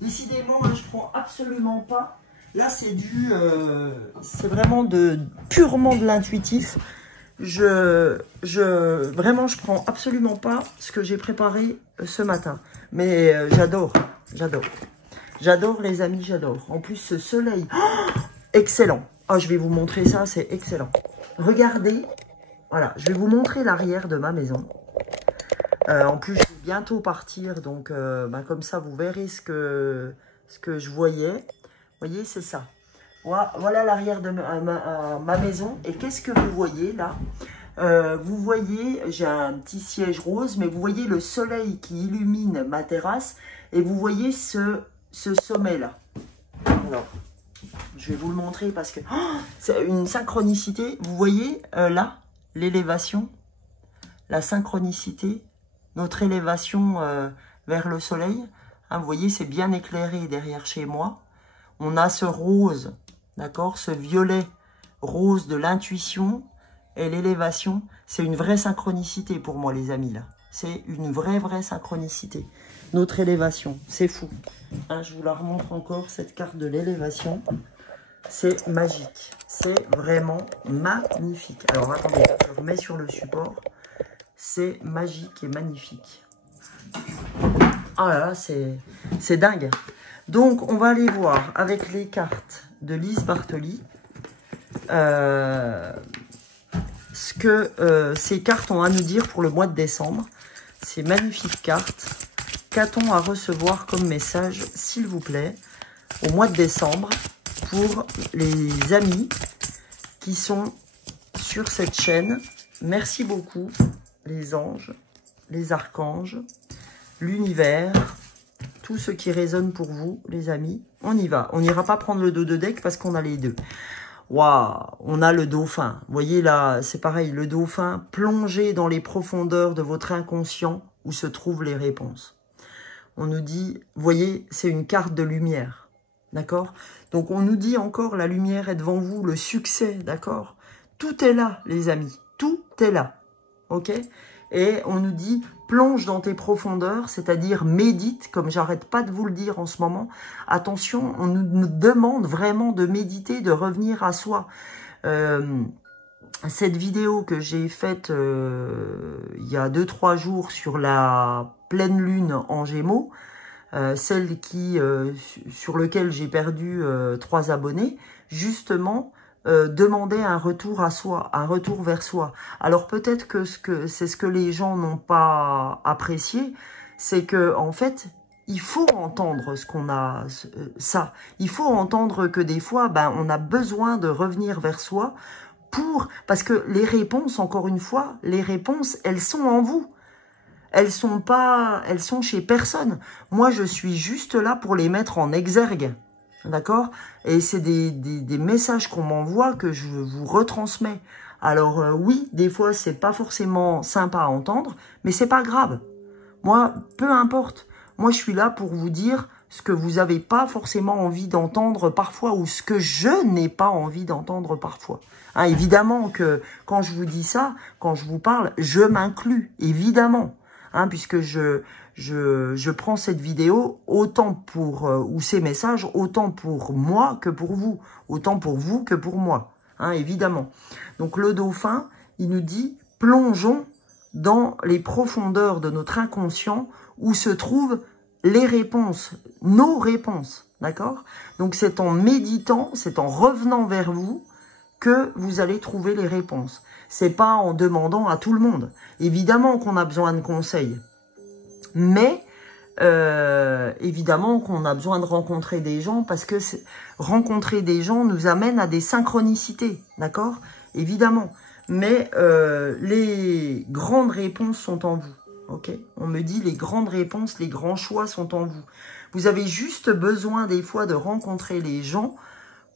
décidément, là, je prends absolument pas... Là, c'est c'est vraiment purement de l'intuitif. Vraiment, je prends absolument pas ce que j'ai préparé ce matin. Mais j'adore, j'adore. J'adore, les amis, j'adore. En plus, ce soleil, excellent. Oh, je vais vous montrer ça, c'est excellent. Regardez, voilà, je vais vous montrer l'arrière de ma maison. En plus, je vais bientôt partir, donc comme ça, vous verrez ce que je voyais. Vous voyez, c'est ça. Voilà l'arrière de ma maison. Et qu'est-ce que vous voyez là? Vous voyez, j'ai un petit siège rose, mais vous voyez le soleil qui illumine ma terrasse. Et vous voyez ce sommet-là. Alors, je vais vous le montrer parce que c'est une synchronicité. Vous voyez là, l'élévation, la synchronicité, notre élévation vers le soleil. Hein, vous voyez, c'est bien éclairé derrière chez moi. On a ce rose, d'accord, ce violet rose de l'intuition et l'élévation. C'est une vraie synchronicité pour moi, les amis, là. C'est une vraie synchronicité. Notre élévation, c'est fou. Hein, je vous la remontre encore, cette carte de l'élévation. C'est magique. C'est vraiment magnifique. Alors, attendez, je remets sur le support. C'est magique et magnifique. Ah là là, c'est dingue. Donc, on va aller voir avec les cartes de Lise Bartoli ce que ces cartes ont à nous dire pour le mois de décembre. Ces magnifiques cartes. Qu'a-t-on à recevoir comme message, s'il vous plaît, au mois de décembre pour les amis qui sont sur cette chaîne? Merci beaucoup, les anges, les archanges, l'univers, tout ce qui résonne pour vous, les amis. On y va. On n'ira pas prendre le dos de deck parce qu'on a les deux. Waouh, on a le dauphin. Vous voyez là, c'est pareil, le dauphin plongé dans les profondeurs de votre inconscient où se trouvent les réponses. On nous dit, vous voyez, c'est une carte de lumière, d'accord? Donc on nous dit encore, la lumière est devant vous, le succès, d'accord? Tout est là, les amis, tout est là, ok? Et on nous dit, plonge dans tes profondeurs, c'est-à-dire médite, comme j'arrête pas de vous le dire en ce moment. Attention, on nous demande vraiment de méditer, de revenir à soi. Cette vidéo que j'ai faite il y a 2-3 jours sur la pleine lune en Gémeaux, celle sur laquelle j'ai perdu 3 abonnés, justement, demander un retour à soi, un retour vers soi. Alors peut-être que c'est ce que les gens n'ont pas apprécié, c'est que en fait, il faut entendre ce qu'on a, ça. Il faut entendre que des fois, on a besoin de revenir vers soi parce que les réponses, encore une fois, les réponses, elles sont en vous. Elles sont chez personne. Moi, je suis juste là pour les mettre en exergue. D'accord? Et c'est des messages qu'on m'envoie que je vous retransmets. Alors oui, des fois, c'est pas forcément sympa à entendre, mais c'est pas grave. Moi, peu importe. Moi, je suis là pour vous dire ce que vous n'avez pas forcément envie d'entendre parfois ou ce que je n'ai pas envie d'entendre parfois. Hein, évidemment que quand je vous dis ça, quand je vous parle, je m'inclus, évidemment. Hein, puisque je prends cette vidéo autant pour, ou ces messages, autant pour moi que pour vous. Autant pour vous que pour moi, hein, évidemment. Donc le dauphin, il nous dit, plongeons dans les profondeurs de notre inconscient où se trouvent les réponses, nos réponses, d'accord? Donc c'est en méditant, c'est en revenant vers vous que vous allez trouver les réponses. C'est pas en demandant à tout le monde. Évidemment qu'on a besoin de conseils, mais évidemment qu'on a besoin de rencontrer des gens parce que rencontrer des gens nous amène à des synchronicités, d'accord? Évidemment. Mais les grandes réponses sont en vous, ok? On me dit les grandes réponses, les grands choix sont en vous. Vous avez juste besoin des fois de rencontrer les gens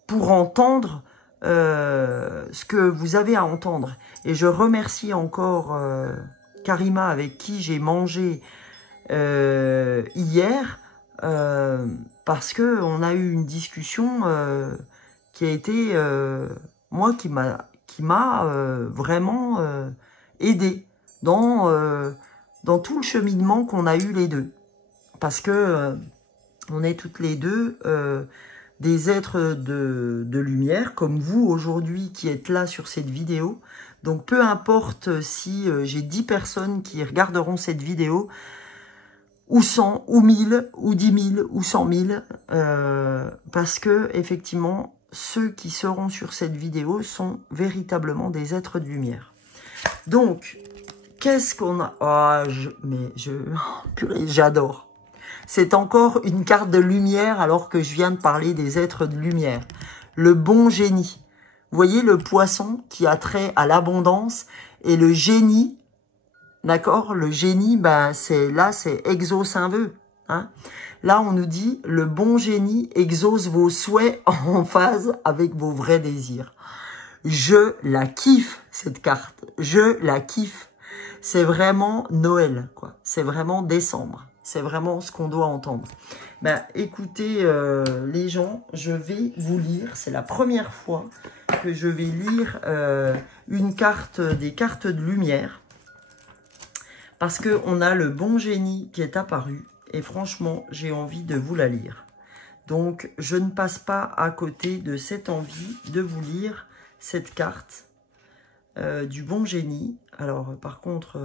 pour entendre ce que vous avez à entendre. Et je remercie encore Karima avec qui j'ai mangé hier parce que on a eu une discussion qui a été qui m'a vraiment aidé dans tout le cheminement qu'on a eu les deux, parce que on est toutes les deux des êtres de lumière, comme vous aujourd'hui qui êtes là sur cette vidéo. Donc peu importe si j'ai 10 personnes qui regarderont cette vidéo, ou 100, ou 1000, ou 10 000, ou 100 000, parce que effectivement, ceux qui seront sur cette vidéo sont véritablement des êtres de lumière. Donc, qu'est-ce qu'on a... purée, j'adore. C'est encore une carte de lumière alors que je viens de parler des êtres de lumière. Le bon génie. Vous voyez le poisson qui a trait à l'abondance et le génie, d'accord? Le génie, c'est exauce un vœu. Hein? Là, on nous dit, le bon génie exauce vos souhaits en phase avec vos vrais désirs. Je la kiffe, cette carte. Je la kiffe. C'est vraiment Noël, quoi. C'est vraiment décembre. C'est vraiment ce qu'on doit entendre. Écoutez, les gens, je vais vous lire. C'est la première fois que je vais lire une carte, des cartes de lumière. Parce qu'on a le bon génie qui est apparu. Et franchement, j'ai envie de vous la lire. Donc, je ne passe pas à côté de cette envie de vous lire cette carte du bon génie. Alors, par contre,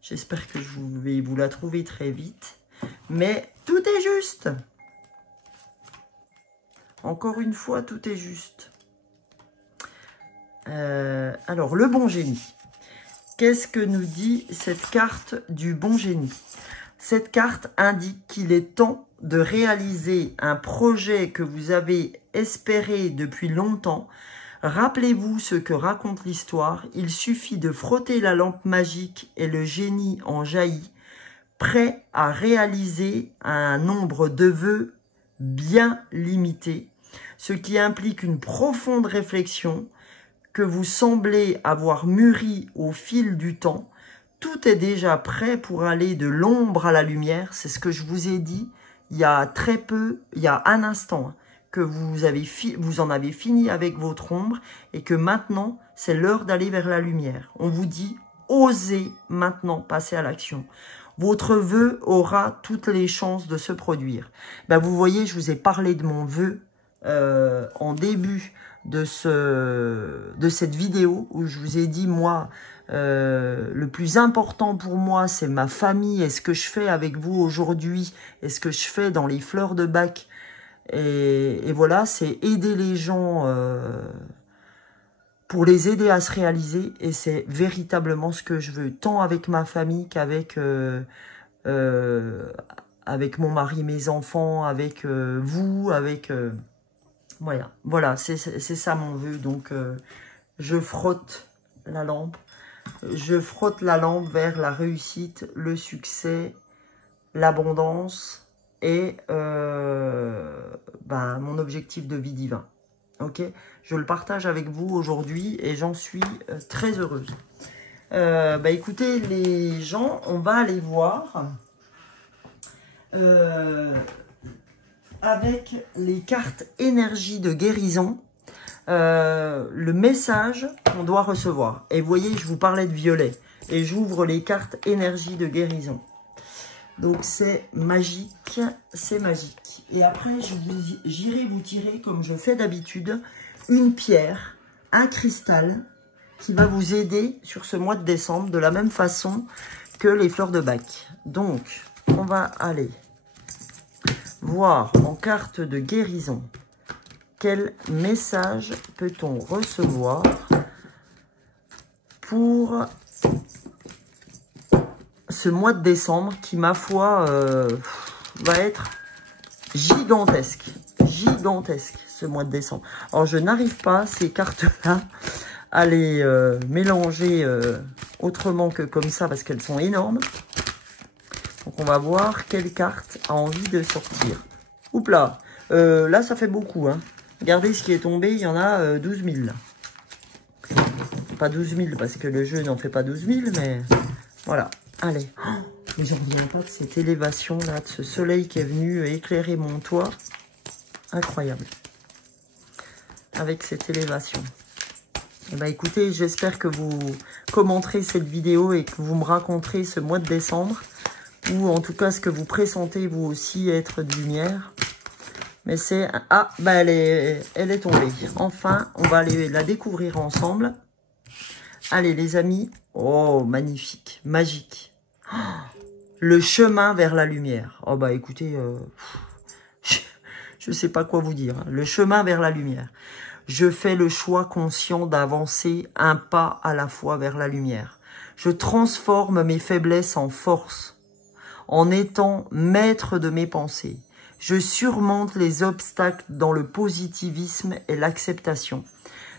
j'espère que je vais vous la trouver très vite. Mais tout est juste. Encore une fois, tout est juste. Alors, le bon génie. Qu'est-ce que nous dit cette carte du bon génie? Cette carte indique qu'il est temps de réaliser un projet que vous avez espéré depuis longtemps. Rappelez-vous ce que raconte l'histoire. Il suffit de frotter la lampe magique et le génie en jaillit, prêt à réaliser un nombre de vœux bien limité, ce qui implique une profonde réflexion que vous semblez avoir mûri au fil du temps. Tout est déjà prêt pour aller de l'ombre à la lumière. C'est ce que je vous ai dit il y a très peu, il y a un instant, que vous en avez fini avec votre ombre et que maintenant, c'est l'heure d'aller vers la lumière. On vous dit, osez maintenant passer à l'action. Votre vœu aura toutes les chances de se produire. Vous voyez, je vous ai parlé de mon vœu en début de cette vidéo où je vous ai dit, moi, le plus important pour moi, c'est ma famille et ce que je fais avec vous aujourd'hui et ce que je fais dans les fleurs de bac. Et voilà, c'est aider les gens pour les aider à se réaliser. Et c'est véritablement ce que je veux, tant avec ma famille qu'avec avec mon mari, mes enfants, avec vous, avec... voilà, c'est ça mon vœu. Donc, je frotte la lampe. Je frotte la lampe vers la réussite, le succès, l'abondance et mon objectif de vie divin. Ok, je le partage avec vous aujourd'hui et j'en suis très heureuse. Écoutez les gens, on va aller voir avec les cartes énergie de guérison. Le message qu'on doit recevoir. Et vous voyez, je vous parlais de violet. Et j'ouvre les cartes énergie de guérison. Donc, c'est magique. C'est magique. Et après, j'irai vous tirer, comme je fais d'habitude, une pierre, un cristal, qui va vous aider sur ce mois de décembre, de la même façon que les fleurs de bac. Donc, on va aller voir en carte de guérison. Quel message peut-on recevoir pour ce mois de décembre qui, ma foi, va être gigantesque. Gigantesque, ce mois de décembre. Alors, je n'arrive pas, ces cartes-là, à les mélanger autrement que comme ça, parce qu'elles sont énormes. Donc, on va voir quelle carte a envie de sortir. Oups là, là, ça fait beaucoup. Hein. Regardez ce qui est tombé, il y en a 12 000. Là. Pas 12 000 parce que le jeu n'en fait pas 12 000, mais voilà. Allez. Oh, mais j'en reviens pas de cette élévation là, de ce soleil qui est venu éclairer mon toit. Incroyable. Avec cette élévation. Eh ben, écoutez, j'espère que vous commenterez cette vidéo et que vous me raconterez ce mois de décembre. Ou en tout cas ce que vous pressentez vous aussi être de lumière. Mais c'est... Ah, bah elle est tombée. Enfin, on va aller la découvrir ensemble. Allez les amis. Oh, magnifique, magique. Oh, le chemin vers la lumière. Oh bah écoutez, je ne sais pas quoi vous dire. Hein. Le chemin vers la lumière. Je fais le choix conscient d'avancer un pas à la fois vers la lumière. Je transforme mes faiblesses en force, en étant maître de mes pensées. Je surmonte les obstacles dans le positivisme et l'acceptation.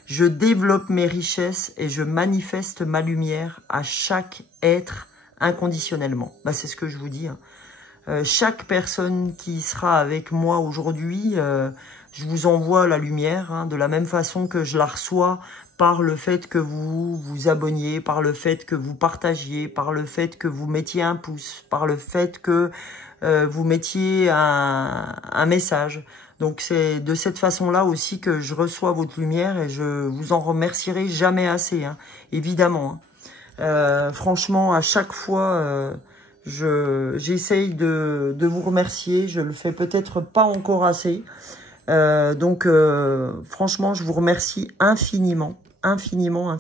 Je développe mes richesses et je manifeste ma lumière à chaque être inconditionnellement. Bah, c'est ce que je vous dis. Hein. Chaque personne qui sera avec moi aujourd'hui, je vous envoie la lumière, hein, de la même façon que je la reçois par le fait que vous vous abonniez, par le fait que vous partagiez, par le fait que vous mettiez un pouce, par le fait que vous mettiez un message. Donc c'est de cette façon-là aussi que je reçois votre lumière et je vous en remercierai jamais assez, hein, évidemment. Hein. Franchement, à chaque fois... j'essaye de vous remercier, je le fais peut-être pas encore assez. Donc, franchement, je vous remercie infiniment, infiniment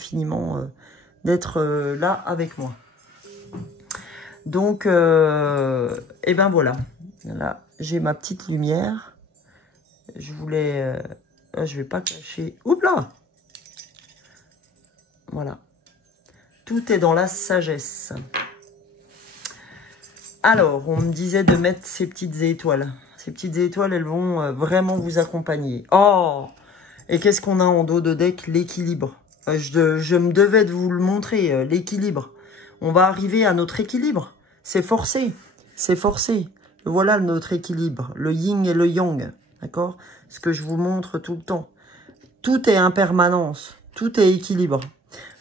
d'être là avec moi. Donc, et ben voilà. Là, j'ai ma petite lumière. Je voulais... je vais pas cacher... Oups là! Voilà. Tout est dans la sagesse. Alors, on me disait de mettre ces petites étoiles. Ces petites étoiles, elles vont vraiment vous accompagner. Oh! Et qu'est-ce qu'on a en dos de deck? L'équilibre. Je me devais de vous le montrer, l'équilibre. On va arriver à notre équilibre. C'est forcé. C'est forcé. Voilà notre équilibre. Le yin et le yang. D'accord? Ce que je vous montre tout le temps. Tout est impermanence. Tout est équilibre.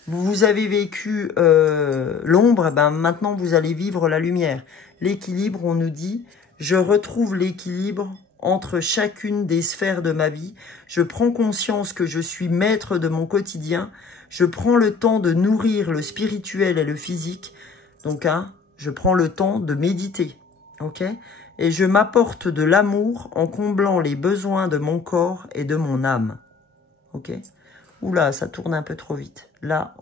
Vous avez vécu l'ombre, ben maintenant vous allez vivre la lumière. L'équilibre, on nous dit, je retrouve l'équilibre entre chacune des sphères de ma vie. Je prends conscience que je suis maître de mon quotidien. Je prends le temps de nourrir le spirituel et le physique. Donc, hein, je prends le temps de méditer. Ok? Et je m'apporte de l'amour en comblant les besoins de mon corps et de mon âme. Ok? Oula, ça tourne un peu trop vite. Là,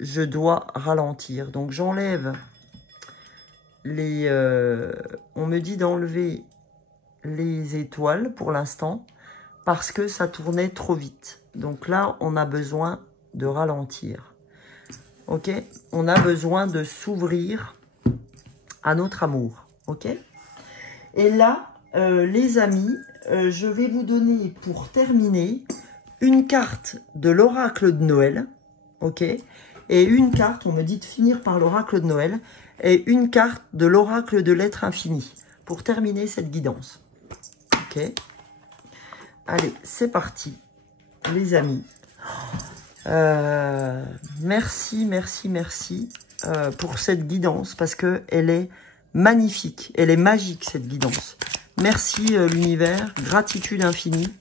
je dois ralentir. Donc, j'enlève les... on me dit d'enlever les étoiles pour l'instant parce que ça tournait trop vite. Donc là, on a besoin de ralentir. Ok? On a besoin de s'ouvrir à notre amour. Ok? Et là, les amis, je vais vous donner pour terminer une carte de l'oracle de Noël. Ok? Et une carte, on me dit de finir par l'oracle de Noël, et une carte de l'oracle de l'être infini, pour terminer cette guidance. Ok? Allez, c'est parti, les amis. Merci pour cette guidance, parce qu'elle est magnifique, elle est magique, cette guidance. Merci l'univers, gratitude infinie.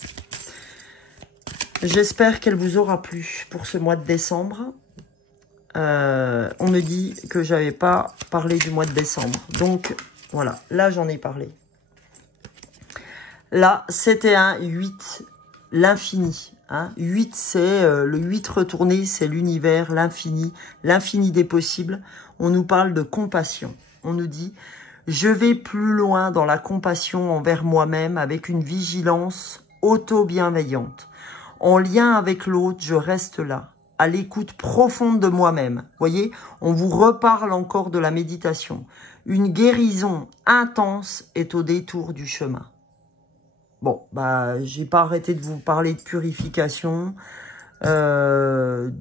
J'espère qu'elle vous aura plu pour ce mois de décembre. On me dit que j'avais pas parlé du mois de décembre. Donc, voilà. Là, j'en ai parlé. Là, c'était un 8, l'infini. Hein. 8, c'est le 8 retourné, c'est l'univers, l'infini des possibles. On nous parle de compassion. On nous dit, je vais plus loin dans la compassion envers moi-même avec une vigilance auto-bienveillante. En lien avec l'autre, je reste là, à l'écoute profonde de moi-même. Voyez, on vous reparle encore de la méditation. Une guérison intense est au détour du chemin. Bon, bah, j'ai pas arrêté de vous parler de purification. Ben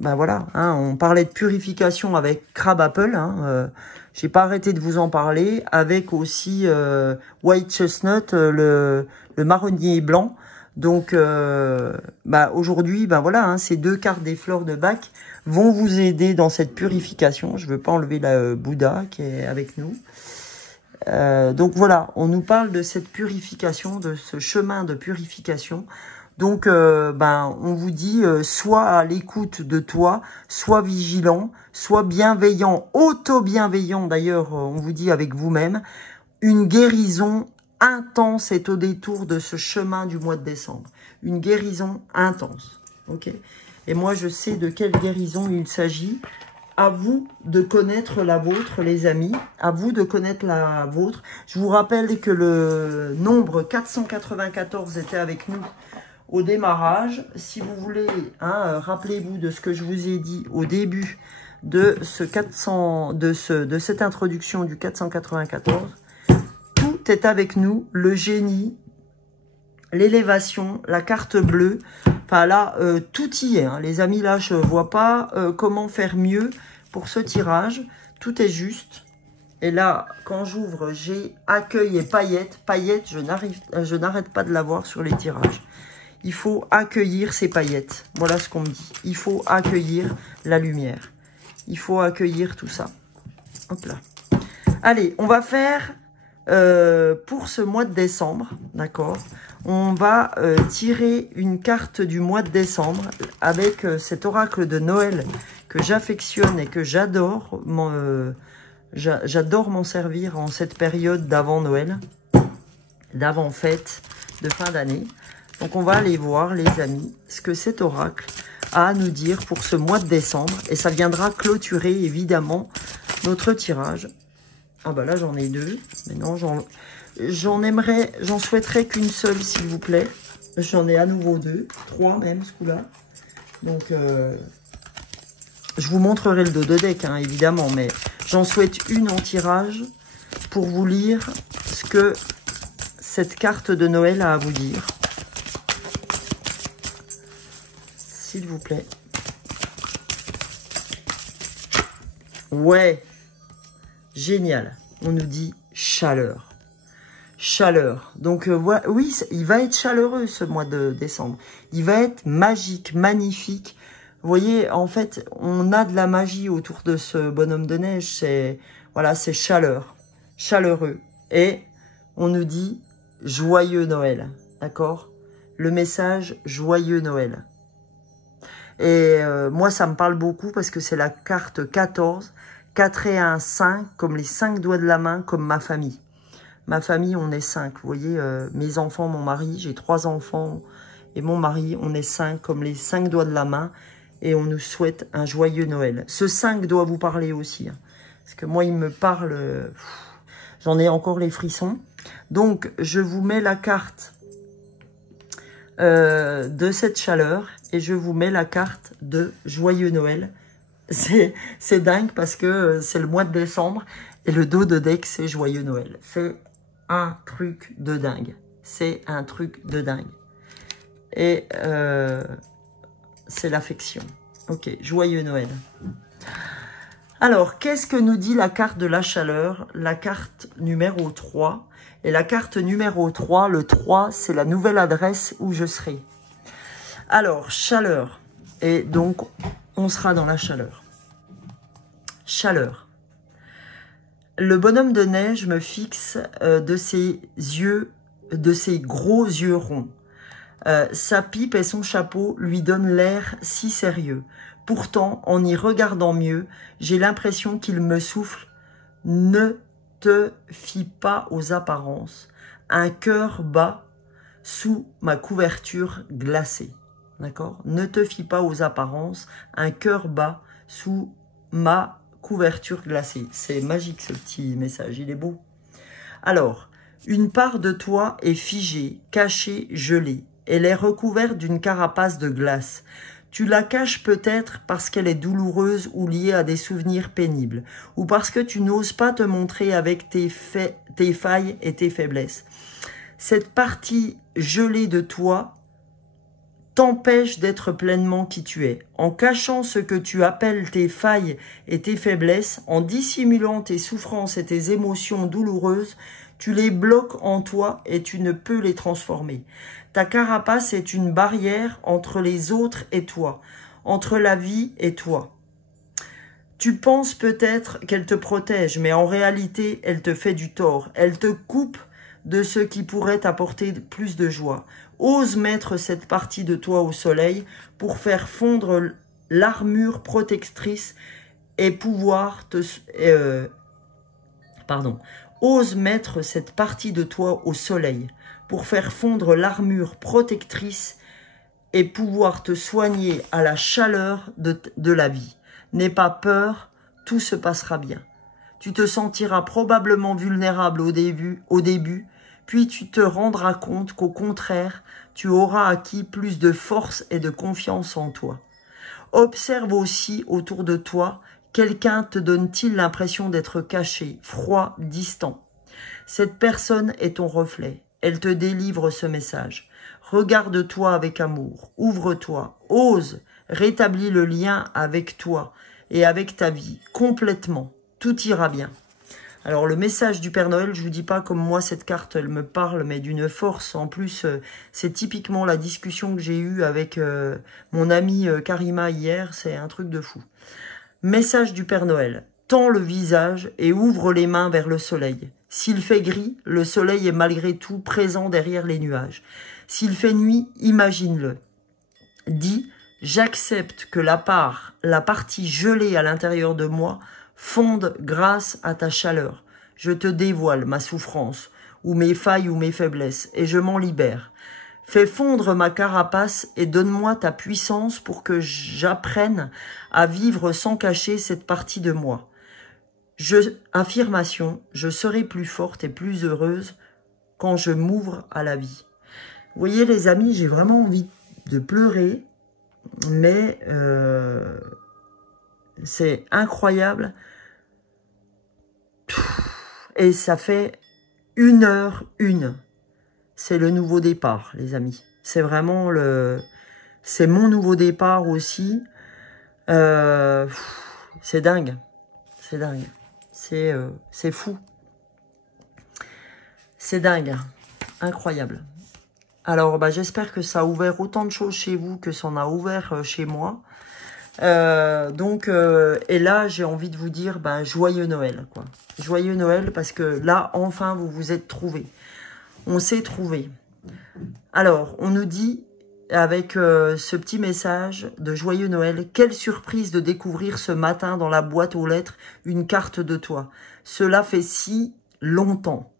voilà, hein, on parlait de purification avec Crab Apple, hein, j'ai pas arrêté de vous en parler, avec aussi White Chestnut, le marronnier blanc. Donc, bah, aujourd'hui, ben voilà, hein, ces deux cartes des fleurs de Bach vont vous aider dans cette purification. Je veux pas enlever la Bouddha qui est avec nous. Donc voilà, on nous parle de cette purification, de ce chemin de purification. Donc, ben, on vous dit, sois à l'écoute de toi, sois vigilant, sois bienveillant, auto-bienveillant d'ailleurs, on vous dit avec vous-même. Une guérison intense est au détour de ce chemin du mois de décembre. Une guérison intense, ok? Et moi, je sais de quelle guérison il s'agit. À vous de connaître la vôtre, les amis. À vous de connaître la vôtre. Je vous rappelle que le nombre 494 était avec nous au démarrage. Si vous voulez, hein, rappelez-vous de ce que je vous ai dit au début de de cette introduction du 494. Tout est avec nous, le génie, l'élévation, la carte bleue. Enfin là, tout y est, hein. Les amis, là, je vois pas comment faire mieux pour ce tirage. Tout est juste. Et là, quand j'ouvre, j'ai accueil et paillettes. Paillettes, je n'arrête pas de l'avoir sur les tirages. Il faut accueillir ces paillettes. Voilà ce qu'on me dit. Il faut accueillir la lumière. Il faut accueillir tout ça. Hop là. Allez, on va faire pour ce mois de décembre, d'accord? On va tirer une carte du mois de décembre avec cet oracle de Noël que j'affectionne et que j'adore. J'adore m'en servir en cette période d'avant Noël, d'avant fête, de fin d'année. Donc on va aller voir, les amis, ce que cet oracle a à nous dire pour ce mois de décembre. Et ça viendra clôturer, évidemment, notre tirage. Ah bah là, j'en ai deux. Mais non, j'en souhaiterais qu'une seule, s'il vous plaît. J'en ai à nouveau deux. Trois même, ce coup-là. Donc, je vous montrerai le dos de deck, hein, évidemment. Mais j'en souhaite une en tirage pour vous lire ce que cette carte de Noël a à vous dire. S'il vous plaît. Ouais. Génial. On nous dit chaleur. Chaleur. Donc, oui, il va être chaleureux ce mois de décembre. Il va être magique, magnifique. Vous voyez, en fait, on a de la magie autour de ce bonhomme de neige. C'est, voilà, c'est chaleur. Chaleureux. Et on nous dit joyeux Noël. D'accord? Le message joyeux Noël. Et moi, ça me parle beaucoup parce que c'est la carte 14. 4 et 1, 5, comme les 5 doigts de la main, comme ma famille. Ma famille, on est 5. Vous voyez, mes enfants, mon mari, j'ai 3 enfants et mon mari, on est 5, comme les 5 doigts de la main. Et on nous souhaite un joyeux Noël. Ce 5 doit vous parler aussi. Hein, parce que moi, il me parle... J'en ai encore les frissons. Donc, je vous mets la carte de cette chaleur. Et je vous mets la carte de joyeux Noël. C'est dingue parce que c'est le mois de décembre. Et le dos de deck, c'est joyeux Noël. C'est un truc de dingue. C'est un truc de dingue. Et c'est l'affection. Ok, joyeux Noël. Alors, qu'est-ce que nous dit la carte de la chaleur? La carte numéro 3. Et la carte numéro 3, le 3, c'est la nouvelle adresse où je serai. Alors, chaleur. Et donc, on sera dans la chaleur. Chaleur. Le bonhomme de neige me fixe de ses yeux, de ses gros yeux ronds. Sa pipe et son chapeau lui donnent l'air si sérieux. Pourtant, en y regardant mieux, j'ai l'impression qu'il me souffle « Ne te fie pas aux apparences. Un cœur bat sous ma couverture glacée. » D'accord? Ne te fie pas aux apparences. Un cœur bat sous ma couverture glacée. C'est magique ce petit message, il est beau. Alors, une part de toi est figée, cachée, gelée. Elle est recouverte d'une carapace de glace. Tu la caches peut-être parce qu'elle est douloureuse ou liée à des souvenirs pénibles, ou parce que tu n'oses pas te montrer avec tes failles et tes faiblesses. Cette partie gelée de toi t'empêche d'être pleinement qui tu es. En cachant ce que tu appelles tes failles et tes faiblesses, en dissimulant tes souffrances et tes émotions douloureuses, tu les bloques en toi et tu ne peux les transformer. Ta carapace est une barrière entre les autres et toi, entre la vie et toi. Tu penses peut-être qu'elle te protège, mais en réalité, elle te fait du tort. Elle te coupe de ce qui pourrait t'apporter plus de joie. Ose mettre cette partie de toi au soleil pour faire fondre l'armure protectrice et pouvoir te... Ose mettre cette partie de toi au soleil pour faire fondre l'armure protectrice et pouvoir te soigner à la chaleur de la vie. N'aie pas peur, tout se passera bien. Tu te sentiras probablement vulnérable au début, puis tu te rendras compte qu'au contraire, tu auras acquis plus de force et de confiance en toi. Observe aussi autour de toi, quelqu'un te donne-t-il l'impression d'être caché, froid, distant? Cette personne est ton reflet. Elle te délivre ce message. Regarde-toi avec amour, ouvre-toi, ose, rétablis le lien avec toi et avec ta vie, complètement. Tout ira bien. Alors le message du Père Noël, je vous dis pas comme moi cette carte, elle me parle, mais d'une force. En plus, c'est typiquement la discussion que j'ai eue avec mon amie Karima hier, c'est un truc de fou. Message du Père Noël. Tends le visage et ouvre les mains vers le soleil. S'il fait gris, le soleil est malgré tout présent derrière les nuages. S'il fait nuit, imagine-le. Dis, j'accepte que la partie gelée à l'intérieur de moi, fonde grâce à ta chaleur. Je te dévoile ma souffrance, ou mes failles ou mes faiblesses, et je m'en libère. Fais fondre ma carapace et donne-moi ta puissance pour que j'apprenne à vivre sans cacher cette partie de moi. Affirmation, je serai plus forte et plus heureuse quand je m'ouvre à la vie. Vous voyez les amis, j'ai vraiment envie de pleurer, mais c'est incroyable. Et ça fait 1h01. C'est le nouveau départ, les amis. C'est vraiment c'est mon nouveau départ aussi. C'est dingue. C'est dingue. C'est fou. C'est dingue. Incroyable. Alors, j'espère que ça a ouvert autant de choses chez vous que ça en a ouvert chez moi. Et là, j'ai envie de vous dire, joyeux Noël, quoi. Joyeux Noël, parce que là, enfin, vous vous êtes trouvés. On s'est trouvés. Alors, on nous dit, avec ce petit message de joyeux Noël, quelle surprise de découvrir ce matin dans la boîte aux lettres une carte de toi. Cela fait si longtemps.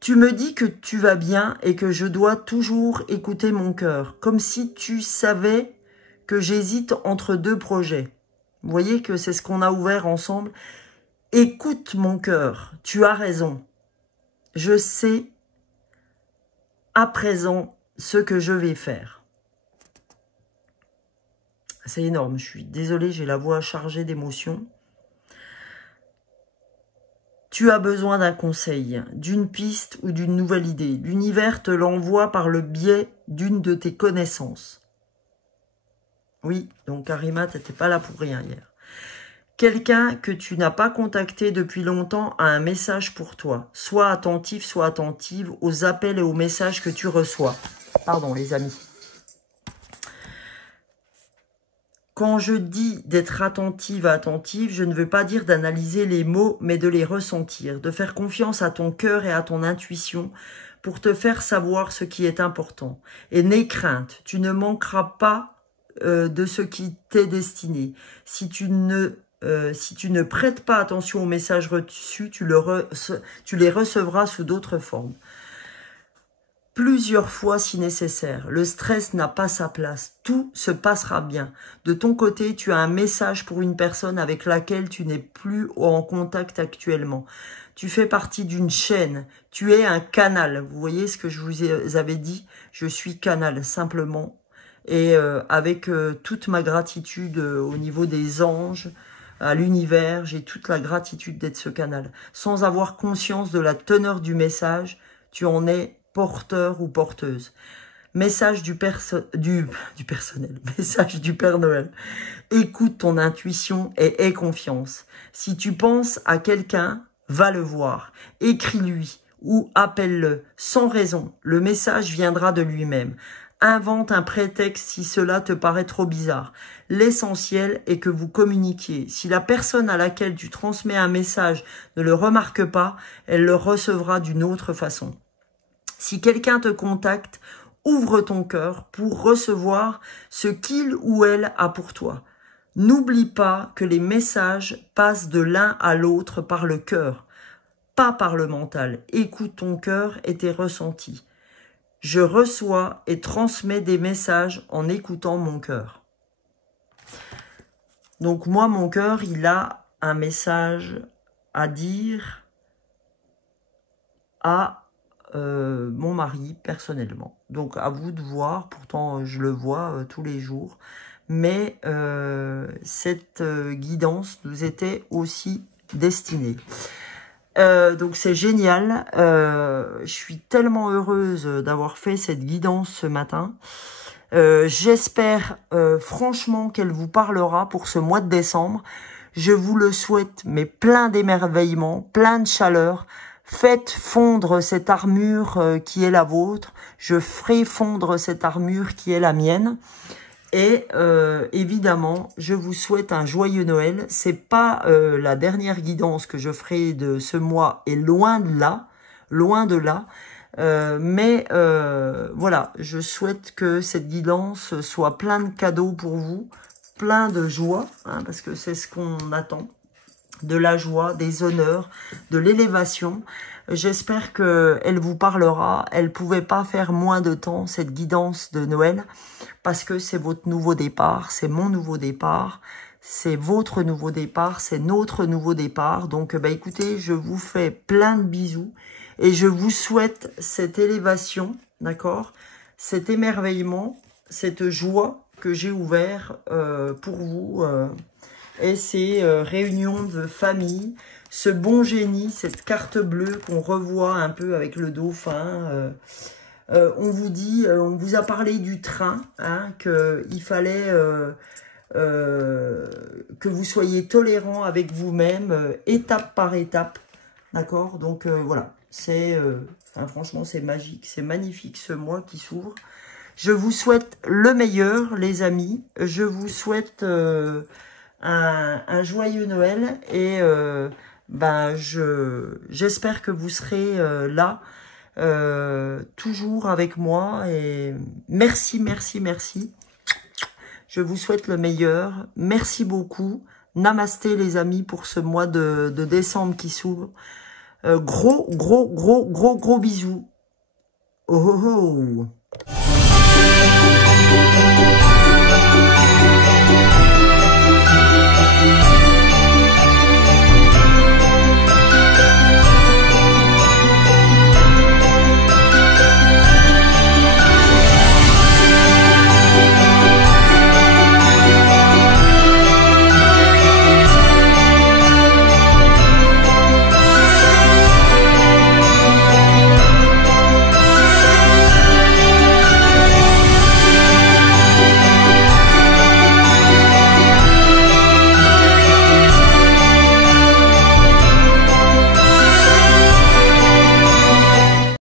Tu me dis que tu vas bien et que je dois toujours écouter mon cœur, comme si tu savais que j'hésite entre deux projets. Vous voyez que c'est ce qu'on a ouvert ensemble. Écoute mon cœur, tu as raison. Je sais à présent ce que je vais faire. C'est énorme, je suis désolée, j'ai la voix chargée d'émotions. Tu as besoin d'un conseil, d'une piste ou d'une nouvelle idée. L'univers te l'envoie par le biais d'une de tes connaissances. Oui, donc Karima, tu n'étais pas là pour rien hier. Quelqu'un que tu n'as pas contacté depuis longtemps a un message pour toi. Sois attentif, sois attentive aux appels et aux messages que tu reçois. Pardon les amis. Quand je dis d'être attentive, je ne veux pas dire d'analyser les mots, mais de les ressentir, de faire confiance à ton cœur et à ton intuition pour te faire savoir ce qui est important. Et n'aie crainte, tu ne manqueras pas de ce qui t'est destiné. Si tu ne prêtes pas attention aux messages reçus, tu les recevras sous d'autres formes. Plusieurs fois si nécessaire. Le stress n'a pas sa place. Tout se passera bien. De ton côté, tu as un message pour une personne avec laquelle tu n'es plus en contact actuellement. Tu fais partie d'une chaîne. Tu es un canal. Vous voyez ce que je vous avais dit? Je suis canal, simplement. Et avec toute ma gratitude au niveau des anges, à l'univers, j'ai toute la gratitude d'être ce canal. Sans avoir conscience de la teneur du message, tu en es porteur ou porteuse. Message du personnel, message du Père Noël. Écoute ton intuition et aie confiance. Si tu penses à quelqu'un, va le voir, écris-lui ou appelle-le sans raison. Le message viendra de lui-même. Invente un prétexte si cela te paraît trop bizarre. L'essentiel est que vous communiquiez. Si la personne à laquelle tu transmets un message ne le remarque pas, elle le recevra d'une autre façon. Si quelqu'un te contacte, ouvre ton cœur pour recevoir ce qu'il ou elle a pour toi. N'oublie pas que les messages passent de l'un à l'autre par le cœur, pas par le mental. Écoute ton cœur et tes ressentis. Je reçois et transmets des messages en écoutant mon cœur. Donc moi, mon cœur, il a un message à dire à mon mari personnellement. Donc à vous de voir, pourtant je le vois tous les jours. Mais cette guidance nous était aussi destinée. Donc c'est génial. Je suis tellement heureuse d'avoir fait cette guidance ce matin. J'espère franchement qu'elle vous parlera pour ce mois de décembre. Je vous le souhaite, mais plein d'émerveillement, plein de chaleur. Faites fondre cette armure qui est la vôtre. Je ferai fondre cette armure qui est la mienne. Et évidemment, je vous souhaite un joyeux Noël. C'est pas la dernière guidance que je ferai de ce mois, et loin de là, loin de là. Mais voilà, je souhaite que cette guidance soit plein de cadeaux pour vous, plein de joie, hein, parce que c'est ce qu'on attend, de la joie, des honneurs, de l'élévation. J'espère qu'elle vous parlera. Elle pouvait pas faire moins de temps, cette guidance de Noël, parce que c'est votre nouveau départ, c'est mon nouveau départ, c'est votre nouveau départ, c'est notre nouveau départ. Donc, bah, écoutez, je vous fais plein de bisous et je vous souhaite cette élévation, d'accord, cet émerveillement, cette joie que j'ai ouvert pour vous et ces réunions de famille, ce bon génie, cette carte bleue qu'on revoit un peu avec le dauphin. On vous a parlé du train, hein, qu'il fallait que vous soyez tolérant avec vous-même, étape par étape, d'accord. Donc voilà, c'est franchement c'est magique, c'est magnifique ce mois qui s'ouvre. Je vous souhaite le meilleur, les amis. Je vous souhaite un joyeux Noël et ben j'espère que vous serez là. Toujours avec moi et merci, merci, merci. Je vous souhaite le meilleur. Merci beaucoup. Namasté les amis pour ce mois de décembre qui s'ouvre. Gros bisous. Oh, oh, oh.